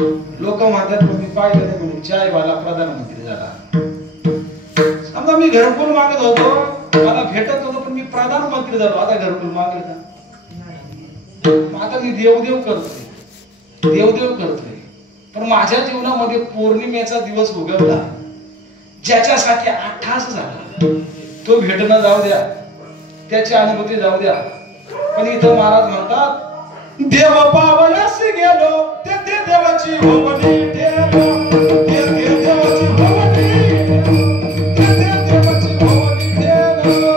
लोक म्हणतात मी पाहिलं नाही म्हणून चायवाला प्रधानमंत्री झाला. समजा मी घरकुल मागत होतो, मला भेटत होतो, पण मी प्रधानमंत्री झालो. आता घरकुल मागले का? आता मी देवदेव करतोय. पण माझ्या जीवनामध्ये पौर्णिमेचा दिवस उगवला, ज्याच्यासाठी अट्टास झाला. तो भेटणं जाऊ द्या, त्याची अनुभूती जाऊ द्या. पण इथं महाराज म्हणतात, देव पावयास गेलो ते देवाची होवनी ठेलो, ते देवाची होवनी, ते देवाची होवनी ठेलो.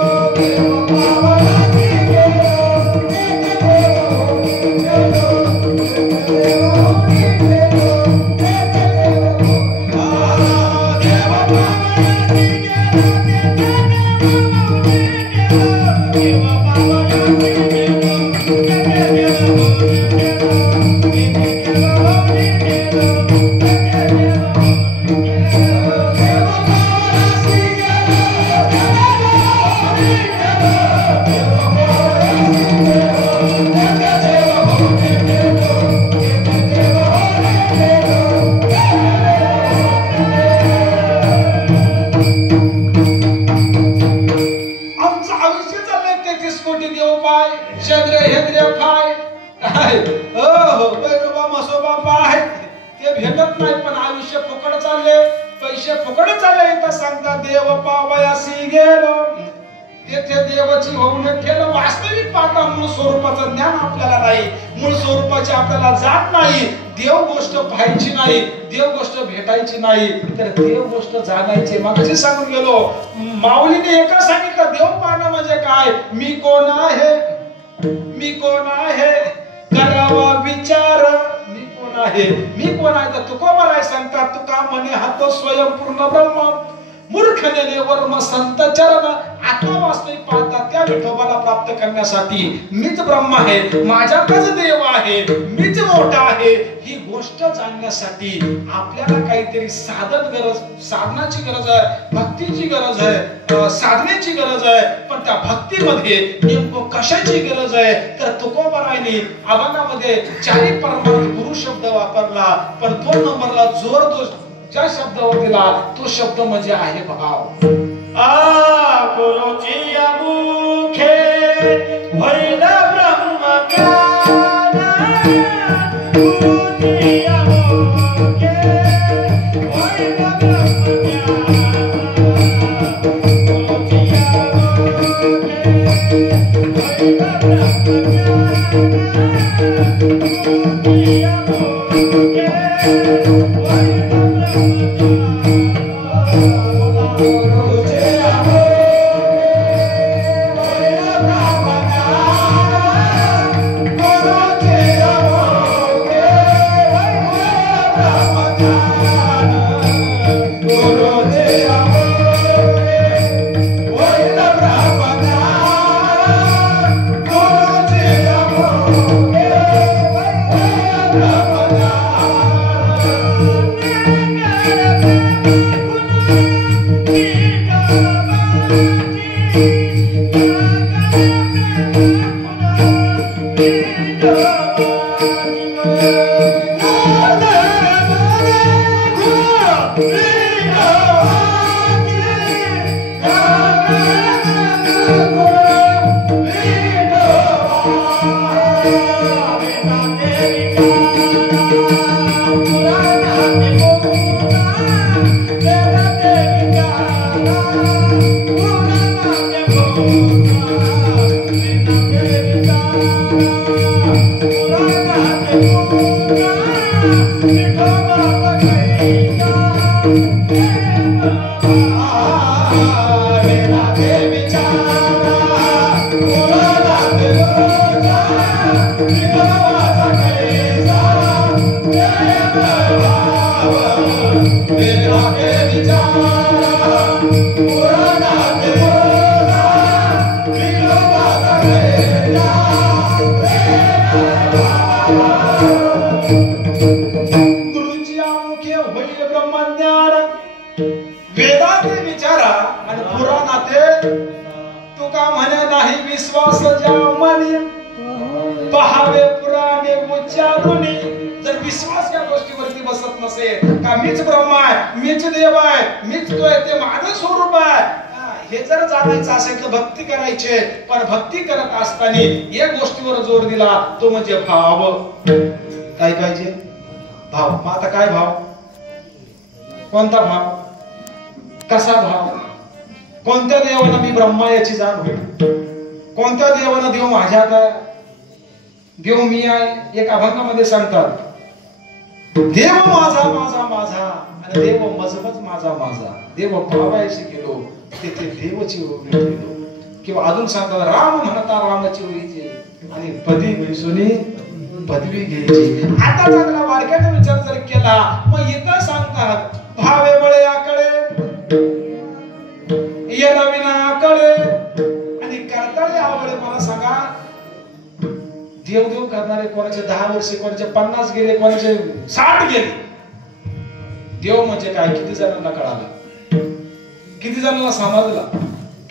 देव पावयास गेलो ते देवाची होवनी ठेलो, ते देवाची वास्तविक पाहता मूळ स्वरूपाचं ज्ञान आपल्याला नाही, मूळ स्वरूपाची आपल्याला जात नाही. देव गोष्ट पाहायची नाही, देव गोष्ट भेटायची नाही, तर देव गोष्ट जाणायची. मगाशी सांगून गेलो, माऊलीने एका सांगितलं, देव पाहणं म्हणजे काय? मी कोण आहे, मी कोण आहे, करावा विचार. मी कोण आहे, मी कोण आहे? तर तुकोबाराय सांगतात, तुका म्हणे हात स्वयंपूर्ण ब्रह्म, मूर्खने वर्म संत चरण. आता वास्तविक पाहता त्या विठोबाला प्राप्त करण्यासाठी मीच ब्रह्म आहे, माझ्याकडेच देव आहे, मीच मोठा आहे, ही गोष्ट जाणण्यासाठी आपल्याला काहीतरी साधनाची गरज आहे, भक्तीची गरज आहे, साधनेची गरज आहे. पण त्या भक्तीमध्ये नेमकं कशाची गरज आहे? तर तुकोबारायने अभंगामध्ये चारी परमार्थ गुरु शब्द वापरला, पण 2 नंबरला जोर ज्या शब्दावर दिला तो शब्द म्हणजे आहे भाव. गुरुची मुखे होईल ब्रह्मज्ञान, गुरुची मुखे होईल ब्रह्मज्ञान, गुरुची मुखे होईल ब्रह्मज्ञान, गुरुची मुखे होईल विश्वास या गोष्टीवरती बसत नसेल का मीच ब्रह्म आहे, मीच देव आहे, मीच तो आहे, ते माझं स्वरूप आहे, हे जर जाणायचं असेल तर भक्ती करायची. पण भक्ती करत असताना एक गोष्टीवर जोर दिला, तो म्हणजे भाव. काय पाहिजे? भाव. मग आता काय भाव? कोणता भाव? कसा भाव? कोणत्या देवानं मी ब्रह्मा याची जाण होईल? कोणत्या देवानं देव माझ्यात आहे, देव मी आहे? एक अभंगामध्ये सांगतात, देव माझा माझा माझा आणि देव मजमज माझा माझा, देव पावायशी गेलो तिथे देवची ओळख गेलो. किंवा अजून सांगतात, राम म्हणता रामाची ओळीची आणि पदी विसुनी पदवी घ्यायची. आता चांगला वारक्याचा विचार जर केला, मग इथं सांगतात, भावे बळे आकडे ये नवीन आकडे आणि करताळे आवडे. मला सांगा, देव देव करणारे कोणाचे 10 वर्ष, कोणाचे 50 गेले, कोणाचे 60 गेले. देव म्हणजे काय किती जणांना कळालं, किती जणांना समजला,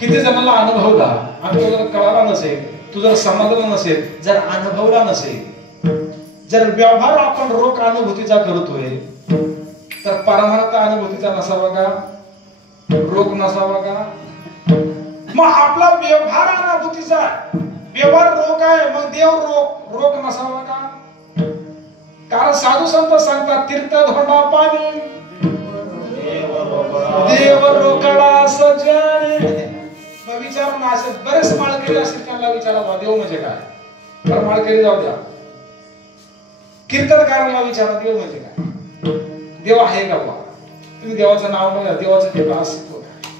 किती जणांना अनुभवला. आणि तो जर कळाला नसेल, तू जर समजला नसेल, जर अनुभवला नसेल, जर व्यवहार आपण रोग अनुभूतीचा करतोय, तर परमार्थ अनुभूतीचा नसावा का? रोग नसावा का? मग आपला व्यवहार अनुभूतीचा, व्यवहार रोग आहे, मग देव रोग नसावा का? कारण साधू संत सांगतात, तीर्थ धोंडा पाणी देव रोकडा सजणे. मग विचार ना, असे बरेच माळकरी असतील, त्यांना विचारा देव म्हणजे काय. तर माळकरी जाऊ द्या, कीर्तनकारांना विचारा देव म्हणजे काय. देव आहे का बा? तुम्ही देवाचं नाव बघा, देवाचं ते अस्तित्व काय?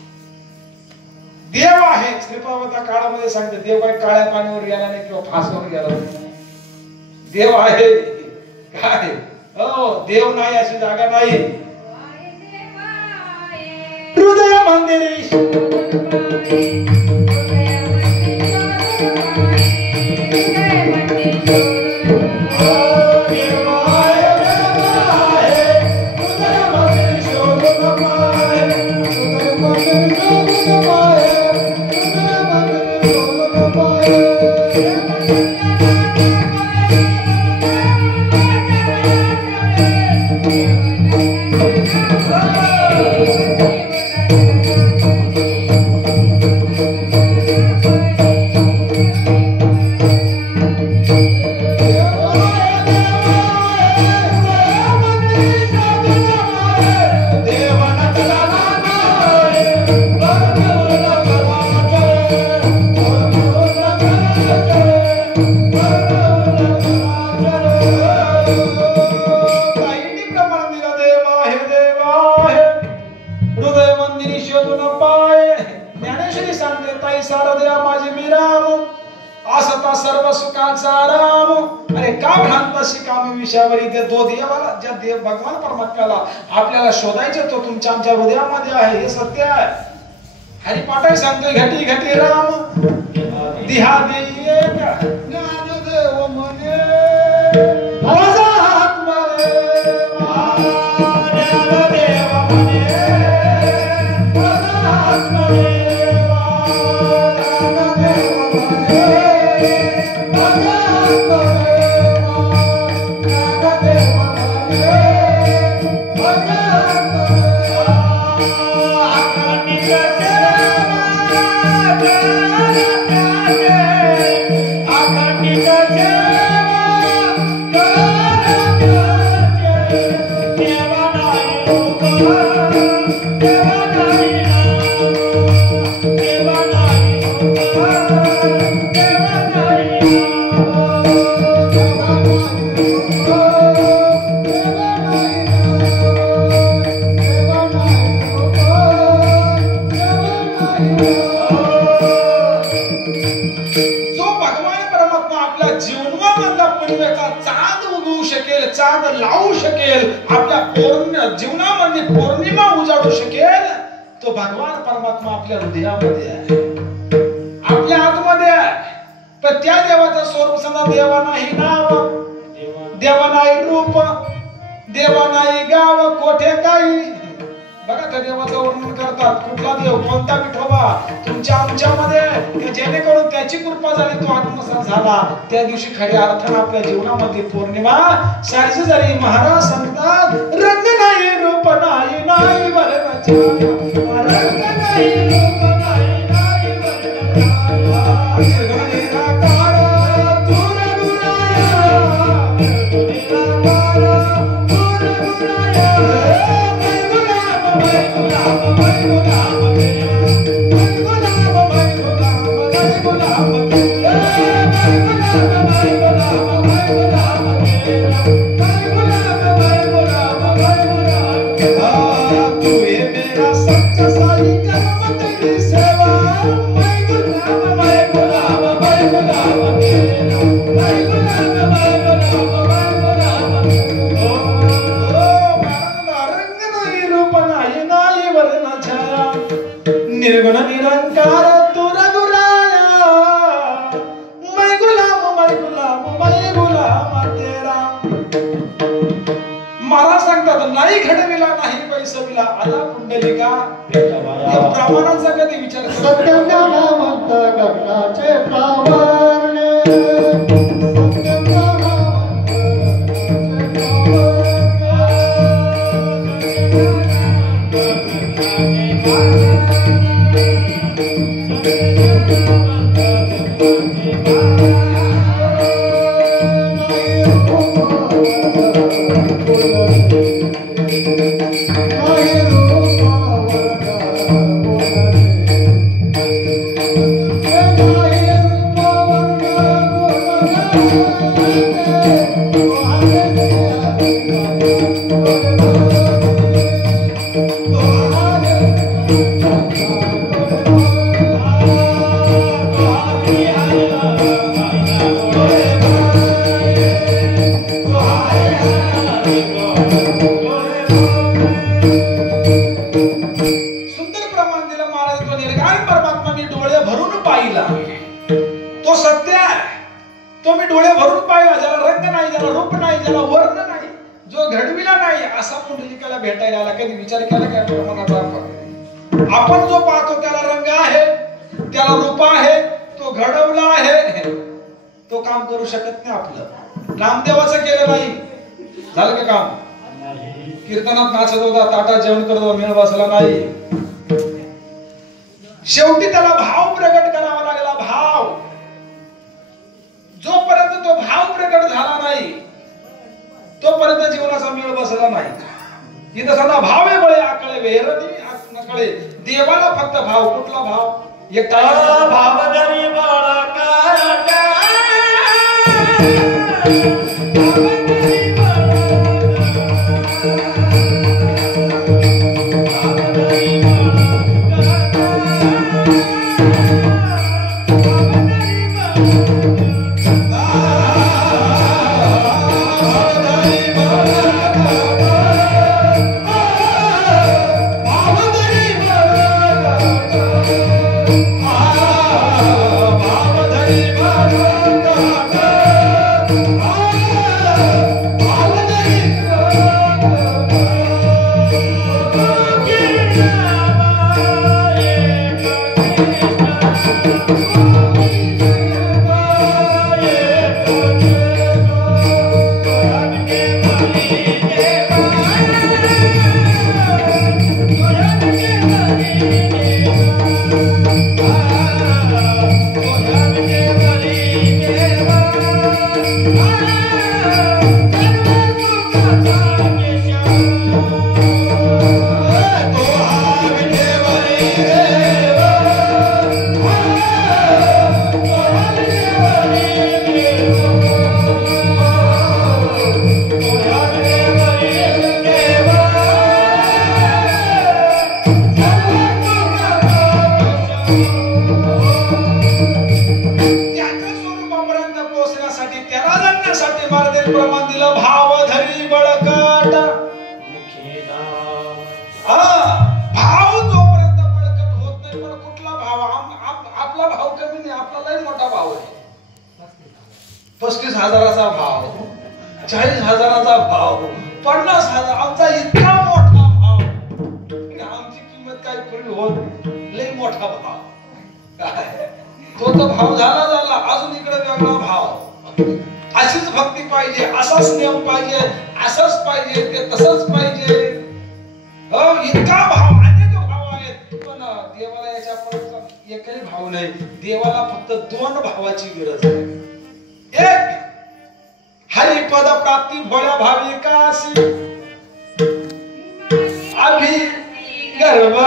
देव आहे. श्रीपावता काळामध्ये सांगते, देव काय काळ्या पाण्यावर गेला नाही किंवा फासवर गेला नाही. देव आहे. काय? हो, देव नाही अशी जागा नाही. हृदय मंदिरी सर्व सुखाचा राम. अरे का भ्रांत कामी विषयावरी ते दो देवाला, ज्या देव भगवान परमात्म्याला आपल्याला शोधायचे, तो तुमच्या आमच्या हृदयामध्ये आहे, हे सत्य आहे. हरिपाठाय सांगतोय, घटी घटी राम दिहा देये ज्ञानदेव म्हणे माझा आत्मा रे, ज्ञानदेव म्हणे माझा आत्मा रे. चांद लावू शकेल, आपल्या जीवनामध्ये पौर्णिमा उजाडू शकेल, तो भगवान परमात्मा आपल्या हृदयामध्ये आहे, आपल्या आतमध्ये आहे. पण त्या देवाचा स्वरूप सांगा, देवा नाही नाव, देवा नाही रूप, देवा नाही गाव, कोठे काही. बघा त्या देवाचं वर्णन करतात, कुठला देव, कोणता विठोबा तुमच्या आमच्यामध्ये, जेणेकरून त्या त्याची कृपा झाली, तो आत्मसात झाला. त्या दिवशी खऱ्या अर्थानं आपल्या जीवनामध्ये पौर्णिमा साजरी झाली. महाराज सांगतात, रंग नाही रूप नाही नाही वर्ण छाया, रंग नाही रूप नाही नाही वर्ण छाया, निराकार तुर गुणाया, निराकार तुर गुणाया, मै गुलाब मै गुलाब मै गुलाब निर्गुण निरंकार तुर गुराया, मैं गुलाम तेरा. महाराज सांगतात, नाही घडविला नाही पैसविला आला पुंडलिका भेटवाया. या प्रमाणांचा कधी विचार सत्यज्ञानवंत गगनाचे प्रामाण्य, भेटायला आला. कधी विचार केला काय प्रमाणाचा? आपण जो पाहतो त्याला रंग आहे, त्याला रूप आहे, तो घडवला आहे, तो काम करू शकत नाही. आपलं नामदेवाचं केलं नाही, झालं का काम? कीर्तनात नाचत होता, ताटात जेवण करत होता, मेळ बसला नाही. शेवटी त्याला भाव प्रगट करावा लागला. भाव जोपर्यंत तो भाव प्रगट झाला नाही तोपर्यंत जीवनाचा मेळ बसला नाही. इथं सदा भाव आहे बळे आकळे वेरणी नकळे. देवाला फक्त भाव. कुठला भाव? एकटा भाव धरी बाळा काटा, आपला भाव कमी नाही, आपला लय मोठा भाव आहे. 35,000चा भाव, 40,000चा भाव, 50,000, आमचा इतका मोठा भाव. आमची किंमत काय पूर्वी होत, लय मोठा भाव. काय तो तर भाव झाला अजून इकडे वेगळा भाव. अशीच भक्ती पाहिजे, असाच नियम पाहिजे, असंच पाहिजे, ते तसंच पाहिजे. इतका भाव, अनेक भाव आहेत, पण देवाला याच्या परत एकही भाव नाही. देवाला फक्त 2 भावाची गरज आहे. एक, हरिपद प्राप्ती भोळ्या भाविकासी अभि गर्भ.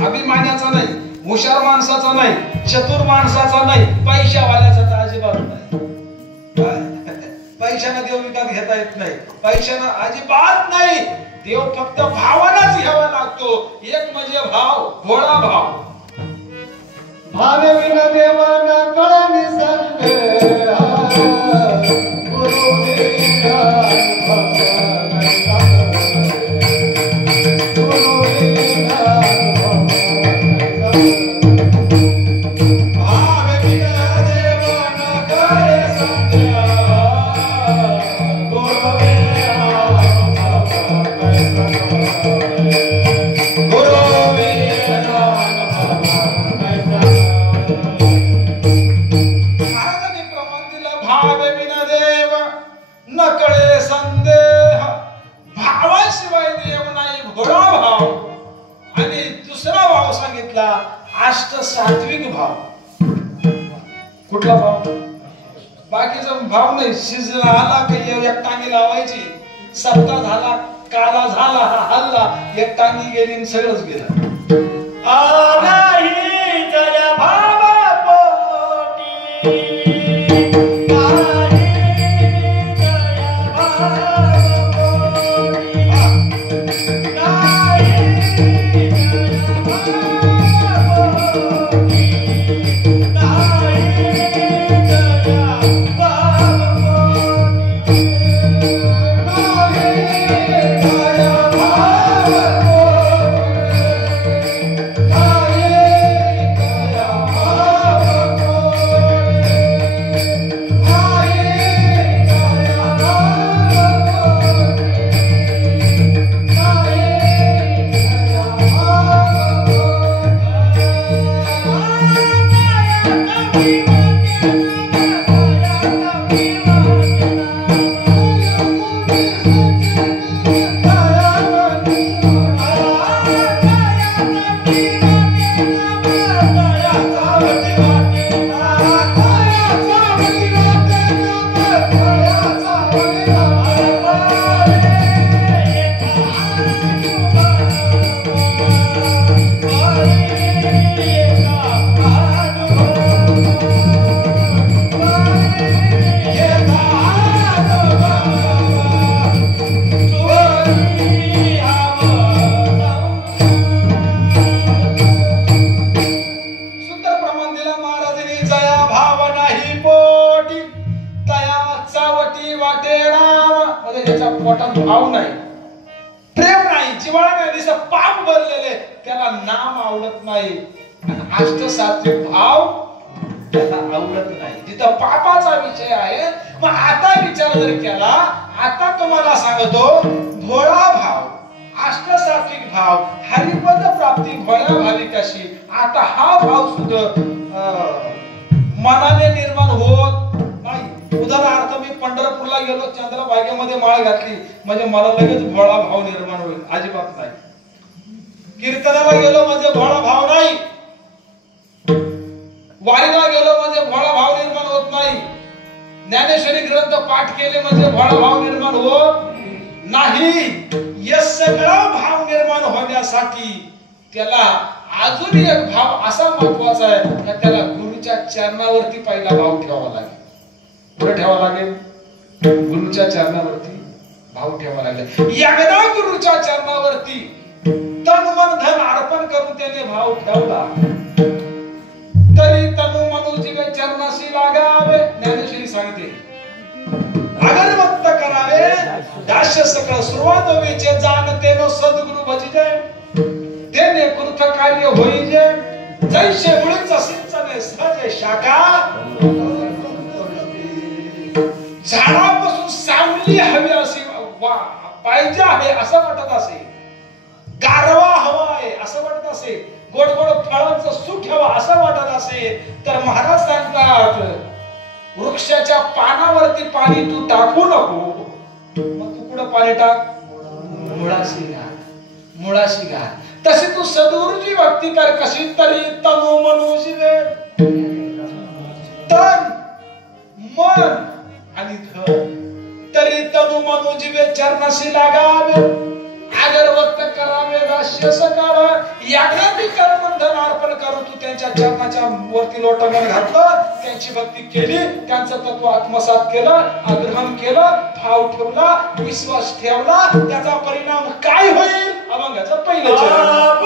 अभिमानाचा नाही, हुशार माणसाचा नाही, चतुर माणसाचा नाही, पैशावाल्याचा तर अजिबात नाही. पैशाने देव विकत घेता येत नाही, पैशाने अजिबात नाही. देव फक्त भावालाच घ्यावा लागतो. एक म्हणजे भाव, भोळा भाव. भावे विना देवाना कळणी संदेह गुरु विना सात्विक भाव. कुठला भाव? बाकीचा भाव नाही. शिजला आला काही एक टांगी लावायची, सप्ताह झाला, काला झाला, हल्ला, एक टांगी गेली, सगळंच गेलं. नाही जया भावा पोटी पोटात भाव नाही, प्रेम नाही, जिव्हाळा नाही, नुसतं पाप भरलेले, त्याला नाम आवडत नाही. अष्ट सात्विक भाव त्याला आवडत नाही. तिथं पापाचा विषय आहे. मग आता विचार जर केला, आता तुम्हाला सांगतो, भोळा भाव, अष्ट सात्विक भाव, हरिपद प्राप्ती भोळ्या भाविकाशी. आता हा भाव सुद्धा मनाने निर्माण होत नाही. उदाहरणार्थ मी पंढरपूरला गेलो, चंद्रभागेमध्ये माळ घातली म्हणजे मला लगेच भोळा भाव निर्माण होईल, अजिबात नाही. कीर्तनाला गेलो म्हणजे भोळा भाव नाही, वारीला गेलो म्हणजे भोळा भाव निर्माण होत नाही, ज्ञानेश्वरी ग्रंथ पाठ केले म्हणजे भोळा भाव निर्माण होत नाही. या सगळा भाव निर्माण होण्यासाठी त्याला अजून एक भाव असा महत्वाचा आहे की त्याला गुरुच्या चरणावरती पहिला भाव ठेवावा लागेल. कुठे ठेवावा लागेल? गुरुच्या चरणावरती भाव ठेवावा लागेल. एकदा गुरुच्या चरणावरती तन मन धन अर्पण करून त्याने भाव ठेवला तरी तनु मनु जीवे चरणाशी लागावे. ज्ञानेश्वरी सांगते अगरवत्त करावे दास्य सकळ सुरुवात वेचे जाणते नो सद्गुरु भजिते तेने कृत कार्य होईजे जैसे मुळीचा सिंचने सहजे शाखा. झाडापासून सावली हवी अशी पाहिजे आहे असं वाटत असे, गारवा हवा आहे असं वाटत असे, गोड गोड फळांचं सुख हवा असं वाटत असे तर महाराज सांगतात वृक्षाच्या पानावरती पाणी तू टाकू नको, मग तू कुठं पाणी टाक? मुळाशी घाल, मुळाशी घाल. तशी तू सद्गुरूची भक्ती कर. कशी? तरी तनु मनु जीवे, तन मन आणि धन. तरी तनु मनु जीवे चरणाशी लागावे अगरवत्त करावे दास्य सकळ. एकदा ती कर्म धन अर्पण करून तू त्यांच्या चरणाच्या वरती लोटांगण घातलं, त्यांची भक्ती केली, त्यांचं तत्व आत्मसात केलं, आग्रहण केलं, भाव ठेवला, विश्वास ठेवला, त्याचा परिणाम काय होईल? अभंगाचं पहिलं चरण.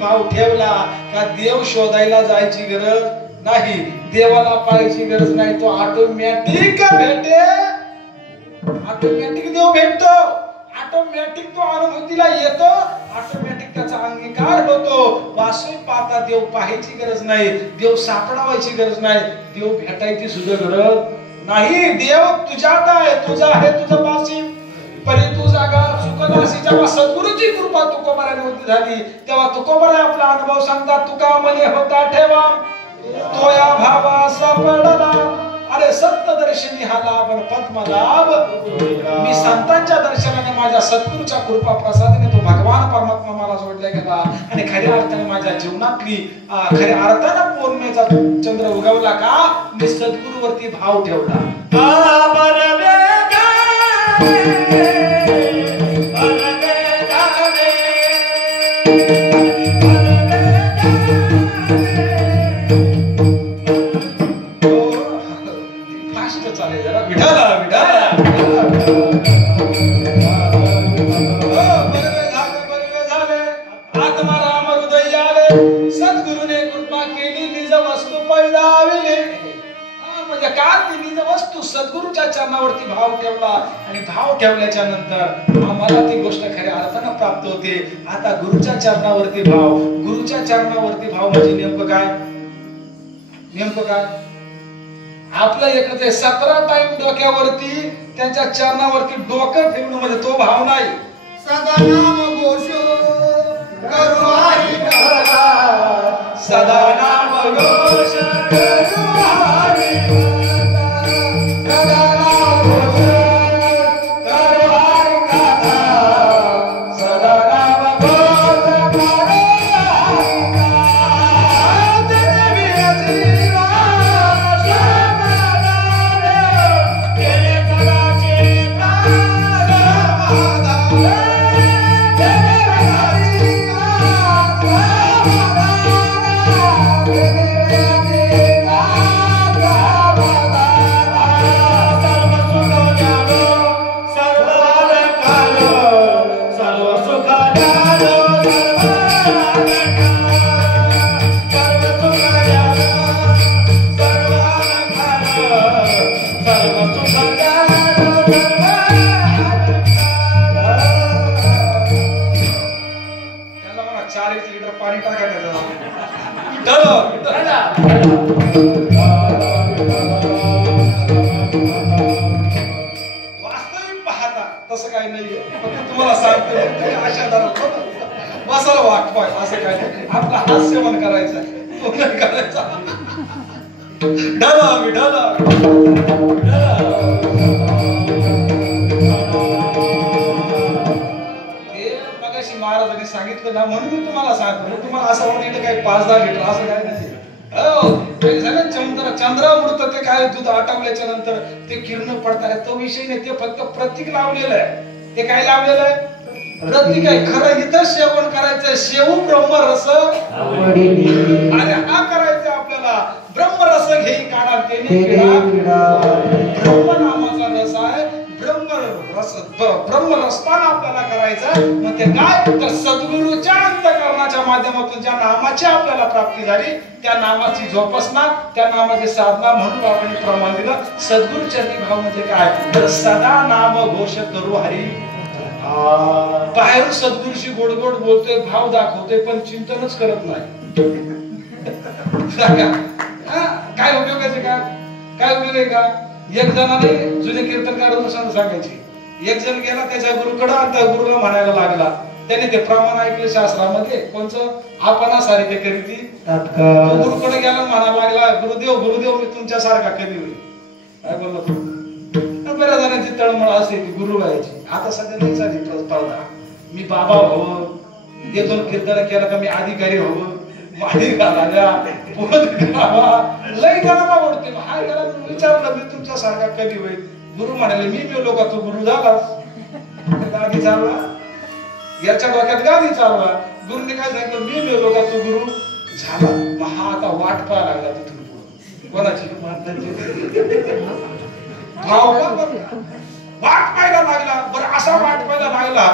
भाव ठेवला का देव शोधायला जायची गरज नाही, देवाला पाहायची गरज नाही, तो ऑटोमॅटिक भेटे. ऑटोमॅटिक देव भेटतो, ऑटोमॅटिक तो अनुभूतीला येतो, ऑटोमॅटिक त्याचा अंगीकार होतो. वास्तविक पाहता देव पाहायची गरज नाही, देव सापडावायची गरज नाही, देव भेटायची सुद्धा गरज नाही. देव तुझ्यात आहे, तुझा आहे, तुझा पाशी परी तू जागा चुकलासी. जेव्हा सद्गुरूची कृपा तुकोबाराने झाली तेव्हा तुकोबारा आपला अनुभव सांगतात. तुका मने होता ठेवा तो या भावा सापडला, अरे सत्य दर्शनी हा लाभ पद्मलाभ. मी संतांच्या दर्शनाने माझ्या सद्गुरूच्या कृपा प्रसादाने तो भगवान परमात्मा मला जोडला गेला आणि खऱ्या अर्थाने माझ्या जीवनातली खऱ्या अर्थाने पौर्णिमेचा चंद्र उगवला का मी सद्गुरूवरती भाव ठेवला. Thank you. चालेल जरा विठाला विठाला झाले आत्माराम हृदय आले सद्गुरूने कृपा केली निज वस्तू पैदाविले म्हणजे काय ती निज वस्तू सद्गुरूच्या चरणावरती भाव ठेवला आणि भाव ठेवल्याच्या नंतर आम्हाला ती गोष्ट खऱ्या अर्थानं प्राप्त होते. आता गुरुच्या चरणावरती भाव गुरुच्या चरणावरती भाव म्हणजे नेमकं काय आपलं एकच आहे 17 टाइम डोक्यावरती त्यांच्या चरणावरती डोकं ठेवणं म्हणजे तो भाव नाही. सदा नाम घोष करू हरी दाता सदा नाम घोष करू हरी सदा नाम घोष करू हरी दाता सदा नाम घोष करू हरी वास्तविक पाहता तसं काही नाहीये. फक्त तुम्हाला सांगतो अशा दरात बसायला वाटपाय असं काय नाही. आपलं हास्य मन करायचं तो नाही करायचा. ढला विढला मगाशी महाराजांनी सांगितलं ना म्हणून मी तुम्हाला सांगतो. तुम्हाला असं वाटतं काही 5-10 लिटर असं काय नाही. चंद्रामृत ते काय दूध आटवल्याच्या नंतर ते किरण पडतात तो विषय नाही. ते फक्त प्रतीक लावलेलं आहे. ते काय लावलेलं आहे प्रतीक आहे. खरं इथं सेवन करायचं शेव ब्रह्मरस आणि हा करायचा आपल्याला ब्रह्मरस घेई काढा तेने ब्रह्म नामाचा रस आहे. ब्रह्मरसपान आपल्याला करायचा. मग ते काय तर सद्गुरूच्या अंतःकरणाच्या माध्यमातून ज्या नामाची आपल्याला प्राप्ती झाली त्या नामाची जोपासना त्या नामाची साधना म्हणून आपण प्रमाण दिलं. सद्गुरूच्या भाव म्हणजे काय तर सदा नाम घोष करू हरी. बाहेरून सद्गुरूशी गोड गोड बोलतोय भाव दाखवतोय पण चिंतनच करत नाही. काय उपयोगाचे का काय उपयोग आहे का. एक जणाने जुने कीर्तनकार सांगायचे एक जण गेला त्याच्या गुरुकडे आणि त्या गुरुला म्हणायला लागला. त्याने ते प्रमाण ऐकलं शास्त्रामध्ये कोणचं आपणा सारखे करीती. गुरुकडे गेला म्हणायला लागला गुरुदेव गुरुदेव मी तुमच्यासारखा कधी होईल. काय बोललो बऱ्याच जणांची तळमळ असते ती गुरु व्हायची. आता सध्या नाही झाली स्पर्धा. मी बाबा व्हावं 1-2 कीर्तन केलं का मी अधिकारी व्हावं माडी घालाव्या बोध करावा लय जणांना आवडते. हा गेला विचारलं मी तुमच्यासारखा कधी होईल. गुरु म्हणाले मी मेलो का तू गुरु झालास. गादी चालवा याच्या डोक्यात गादी चालवा. गुरुने काय सांगितलं मी मेलो का तू गुरु झाला. मग हा आता वाट पाहायला लागला तिथून पुढे कोणाची भाव वाट पाहायला लागला. बरं असा वाट पाहायला लागला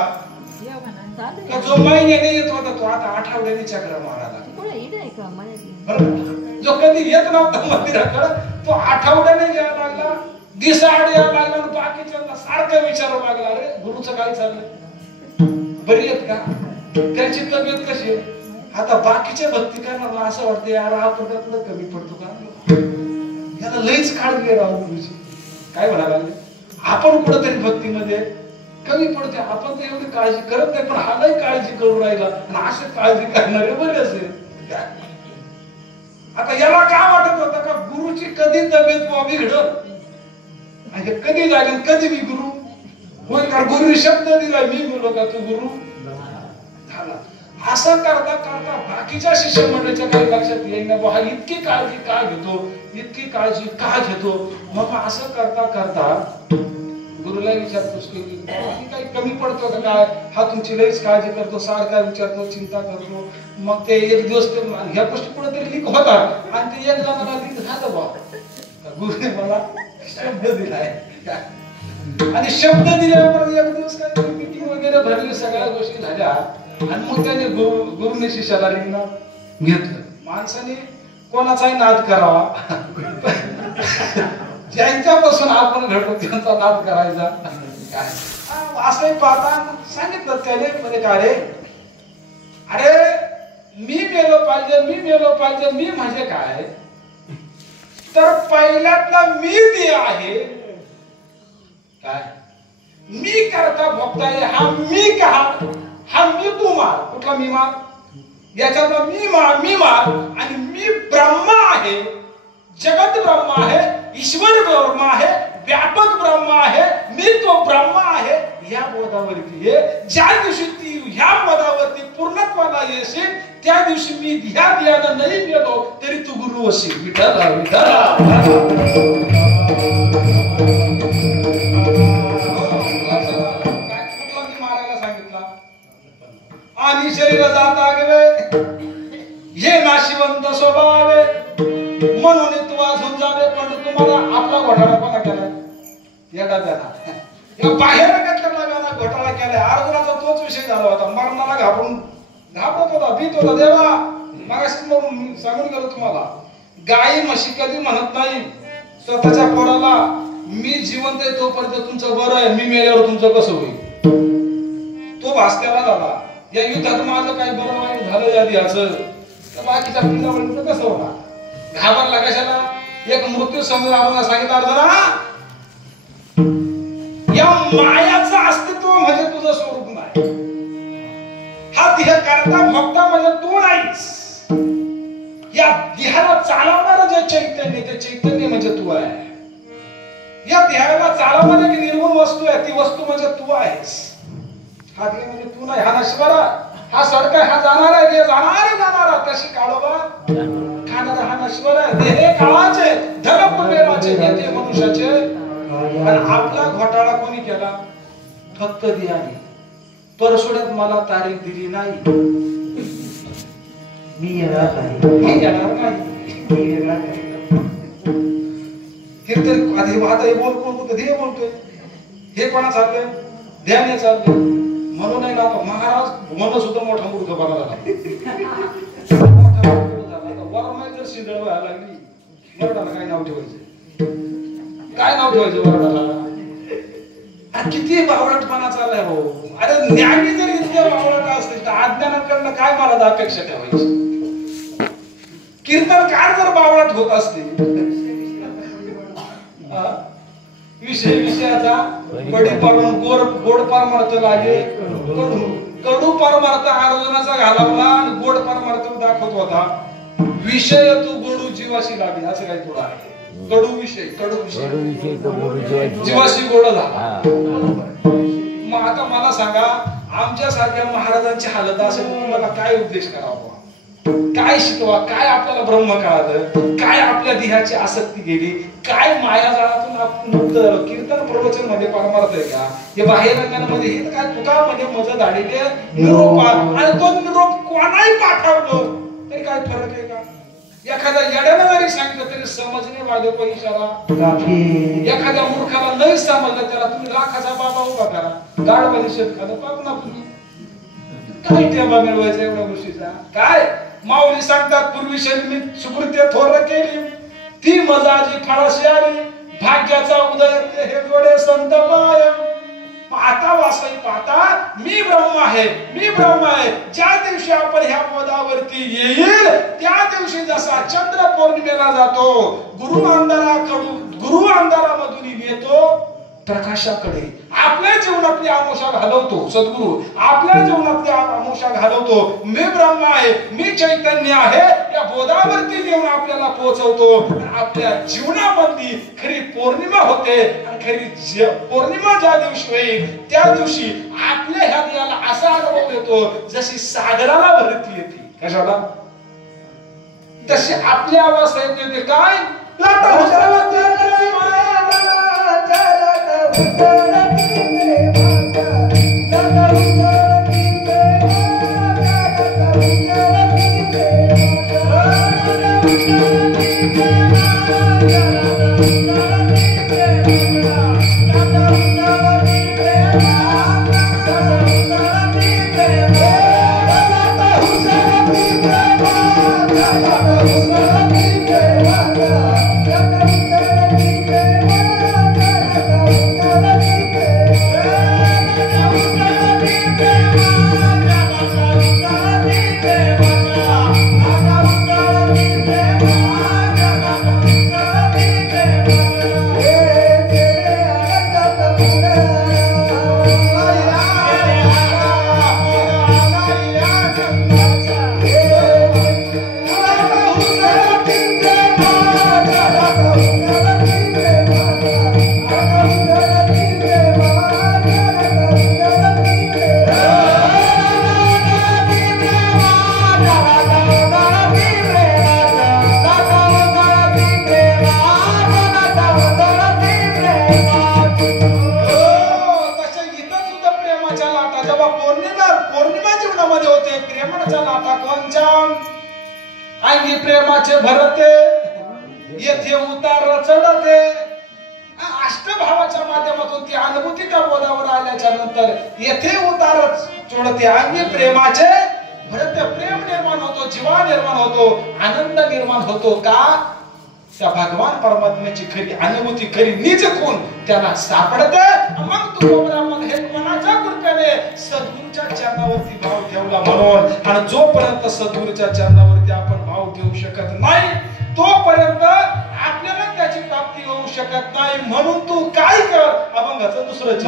का जो महिन्याने येत होता तो आता आठवड्याने चक्र मारायला. जो कधी येत नव्हता मंदिराकडे तो आठवड्याने यायला लागला. दिसाआड यायला लागला. बाकीच्यांना सारखं विचारावं लागला अरे गुरुचं काय चाललंय बरी आहेत का त्यांची तब्येत कशी आहे. आता बाकीच्या भक्ती करणार असं वाटतं यार आपण त्यातलं कमी पडतो का याला लईच काळजी आहे राव गुरुची. काय म्हणायला लागले आपण कुठेतरी भक्तीमध्ये कमी पडते. आपण तर एवढी काळजी करत नाही पण हा लई काळजी करून राहिला आणि अशी काळजी करणारे बरे असेल. आता याला काय वाटत होतं का गुरुची कधी तब्येत बिघडत आणि कधी लागेल कधी मी गुरु होय. कारण गुरुने शब्द दिला मी बोलो का तू गुरु झाला. असं करता करता बाकीच्या शिष्य मंडळीच्या काही लक्षात येईल ना हा इतकी काळजी का घेतो इतकी काळजी का घेतो. मग असं करता करता गुरुला विचारतोस की काही कमी पडतो का काय हा तुमची लईच काळजी करतो सारखा विचारतो चिंता करतो. मग ते एक दिवस ते ह्या गोष्टी कुठेतरी लीक होतात आणि ते एक जणांना लीक झालं बा. गुरुने मला शब्द दिलाय आणि शब्द दिल्यावर एक दिवस काय मीटिंग वगैरे भरली, सगळ्या गोष्टी झाल्या आणि मग त्याने गुरुने शिष्याला रिंगणात घेतलं. माणसाने कोणाचाही नाद करावा, ज्यांच्यापासून आपण घडतो त्यांचा नाद करायचा काय असंही पाहता सांगितलं त्याने म्हणजे काय रे, अरे मी मेलो पाहिजे, मी म्हणजे काय, तर पहिल्यातला मी ते आहे काय, मी करता भोगता आहे, हा मी का, हा मी तू मार, कुठला मी मार, याच्यातला मी मार आणि मी ब्रह्मा आहे, जगत ब्रह्मा आहे, ईश्वर ब्रह्मा आहे, व्यापक ब्रह्मा आहे, मी तो ब्रह्मा आहे. ह्या बोधावरती ये, ज्या दिवशी ती ह्या पदावरती पूर्णत्वाला येशील त्या दिवशी मी ह्या दियानं नाही गेलो तरी तू गुरु असेल. विठ्ठल विठ्ठल मारायला सांगितला आणि शरीर जाता गेले हे नाशिवंत स्वभावे म्हणून तू अजून जावे, पण तुम्हाला आपला घोटाळा कोणा केलाय, येडा त्याला बाहेर घातलेला घोटाळा केलाय. अर्जुनाचा तोच विषय झाला होता, मरणाला घाबरत होता, भीत होता. देवा मगाशी म्हणून सांगून गेलो तुम्हाला, गाई म्हशी कधी म्हणत नाही स्वतःच्या पोराला मी जिवंत आहे तोपर्यंत तुमचं बरं आहे, मी मेल्यावर तुमचं कसं होईल. तो भासत्याला झाला, या युद्धात माझं काही बरं वाईट झालं या दिहाचं तर बाकीच्या पिढीला कसं होणार. घाबरला कशाला, एक मृत्यू समजून आपण सांगितलं अर्जुना या मायाचं अस्तित्व म्हणजे तुझं स्वरूप नाही, हा देह करता भोगता म्हणजे तू नाहीस. या देहाला चालवणारं जे चैतन्य ते चैतन्य म्हणजे तू आहे. या देहाला चालवणारी जी निर्गुण वस्तू आहे ती वस्तू म्हणजे तू आहेस. हा देह म्हणजे तू नाही, हा नश्वरा, हा सडका, हा जाणार आहे, देह जाणारा तशी काळोबा खाणारा हा नश्वर आहे. देह काळाचे, धन कुबेराचे, येते मनुष्याचे. आणि आपला घोटाळा कोणी केला, फक्त देहाने. परसोड्यात मला तारीख दिली नाही, मी येणार नाही. कीर्तन आता हे बोल कोण बोलतो, ध्येय बोलतोय, हे कोणा चाललंय, ध्यान चाललंय. म्हणून नाही ना महाराज मन सुद्धा मोठा मूर्खपणा झाला. वरमाई जर शिंदळ व्हायला लागली, मरणाला काय नाव ठेवायचं, काय नाव ठेवायचं वरणाला. किती बावळटपणा चाललाय हो. अरे ज्ञानी जर इतके बावळट असतील तर अज्ञानाकडनं काय मला अपेक्षा ठेवायची. कीर्तनकार जर बावळट होत असतील, विषयाचा बडी पारून गोड परमार्थ लागे, कडू परमार्थ अर्जुनाचा घालवला आणि गोड परमार्थ दाखवत होता. विषय तो गोडू जीवाशी लागेल असं काही थोडं आहे. कडू विषय जीवाशी गोड झाला. मग आता मला सांगा, आमच्या सारख्या महाराजांची हालत असेल तुम्हाला काय उपदेश करावा, काय शिकवा, काय आपल्याला ब्रह्म कळालं, काय आपल्या देहाची आसक्ती गेली, काय मायाजाळातून आपण मुक्त झालो. कीर्तन प्रवचन मध्ये परमार्थ आहे का, हे बाहेर रंगामध्ये हे काय तुका म्हणजे मज धाडीले निरोप, आणि तो निरोप कोणाही पाठवलं तरी काय फरक आहे का. एखाद्या येड्यानं जरी सांगितलं तरी समजणे वादे पण इशारा. एखाद्या मूर्खाला नाही समजलं त्याला तुम्ही लाखाचा बाबा उभा करा, गाडवानी शेतखाला पाहू ना तुम्ही काय टेबा मिळवायचा एवढ्या गोष्टीचा. काय माऊली सांगतात, पूर्वी मी सुकृत्य थोर केली ती मजाजी फळाशी आली, भाग्याचा उदय हे जोडे संत पाय. आता वासई पाहता मी ब्रह्म आहे, मी ब्रह्म आहे. ज्या दिवशी आपण ह्या पदावरती येईल त्या दिवशी जसा चंद्र पौर्णिमेला जातो, गुरु अंधारामधून येतो प्रकाशाकडे, आपल्या जीवनातली आमोशा घालवतो सद्गुरु, आपल्या जीवनातली आमोशा घालवतो. मी ब्रह्म आहे, मी चैतन्य आहे या बोधावरती देऊन आपल्याला पोहोचवतो. आपल्या जीवनामधली खरी पौर्णिमा होते आणि खरी पौर्णिमा ज्या दिवशी होईल त्या दिवशी आपल्या ह्या देहाला असा अनुभव येतो जशी सागराला भरती येते. कशाला, तशी आपल्या अवस्था येते. काय Thank you. माध्यमातून ती अनुभूती त्या बोधावर आल्याच्या नंतर येथे उतारच चोळते अंगी प्रेमाचे भरत प्रेम निर्माण होतो, जीवा निर्माण होतो, आनंद निर्माण होतो का त्या भगवान परमात्म्याची खरी अनुभूती खरी निज कोण त्याला सापडते. मग तू मग हे कोणाच्या कृपेने सद्गुरूच्या चरणावरती भाव ठेवला म्हणून. आणि जोपर्यंत सद्गुरूच्या चरणावरती आपण भाव ठेवू शकत नाही तोपर्यंत आपल्याला त्याची प्राप्ती होऊ शकत नाही. म्हणून तू काय कर अभंगाचं दुसरं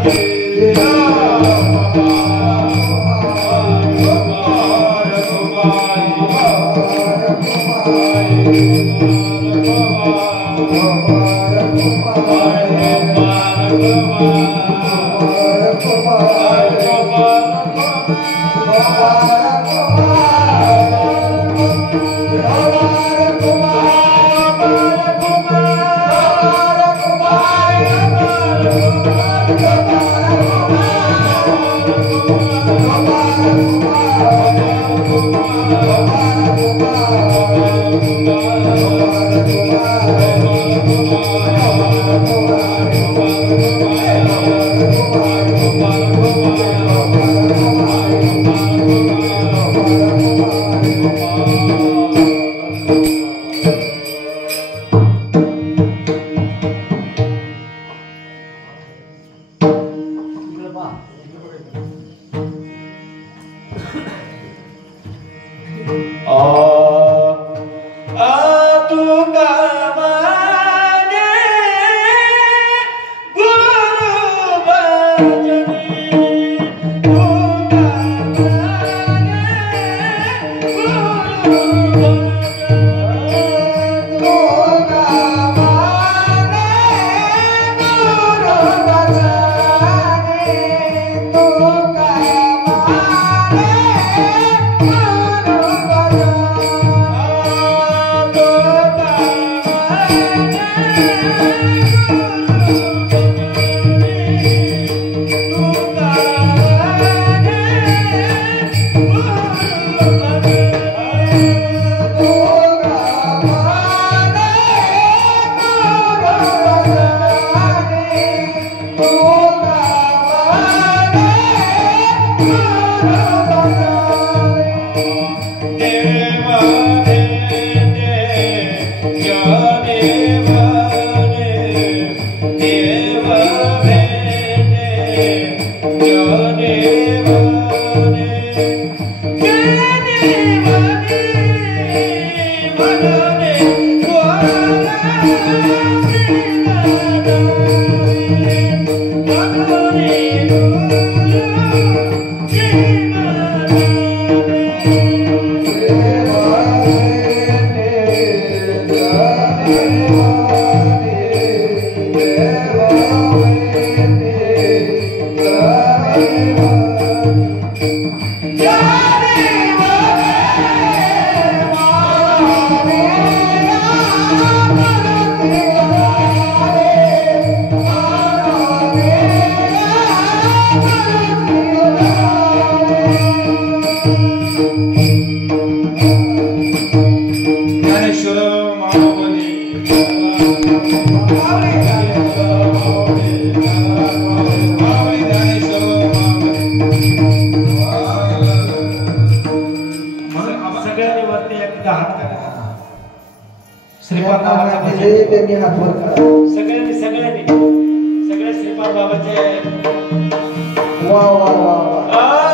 Thank you. श्रीपाद बाबाचे त्यांनी हात वर करा. सगळ्यांनी सगळे श्रीपाद बाबाचे वा वा वा वा.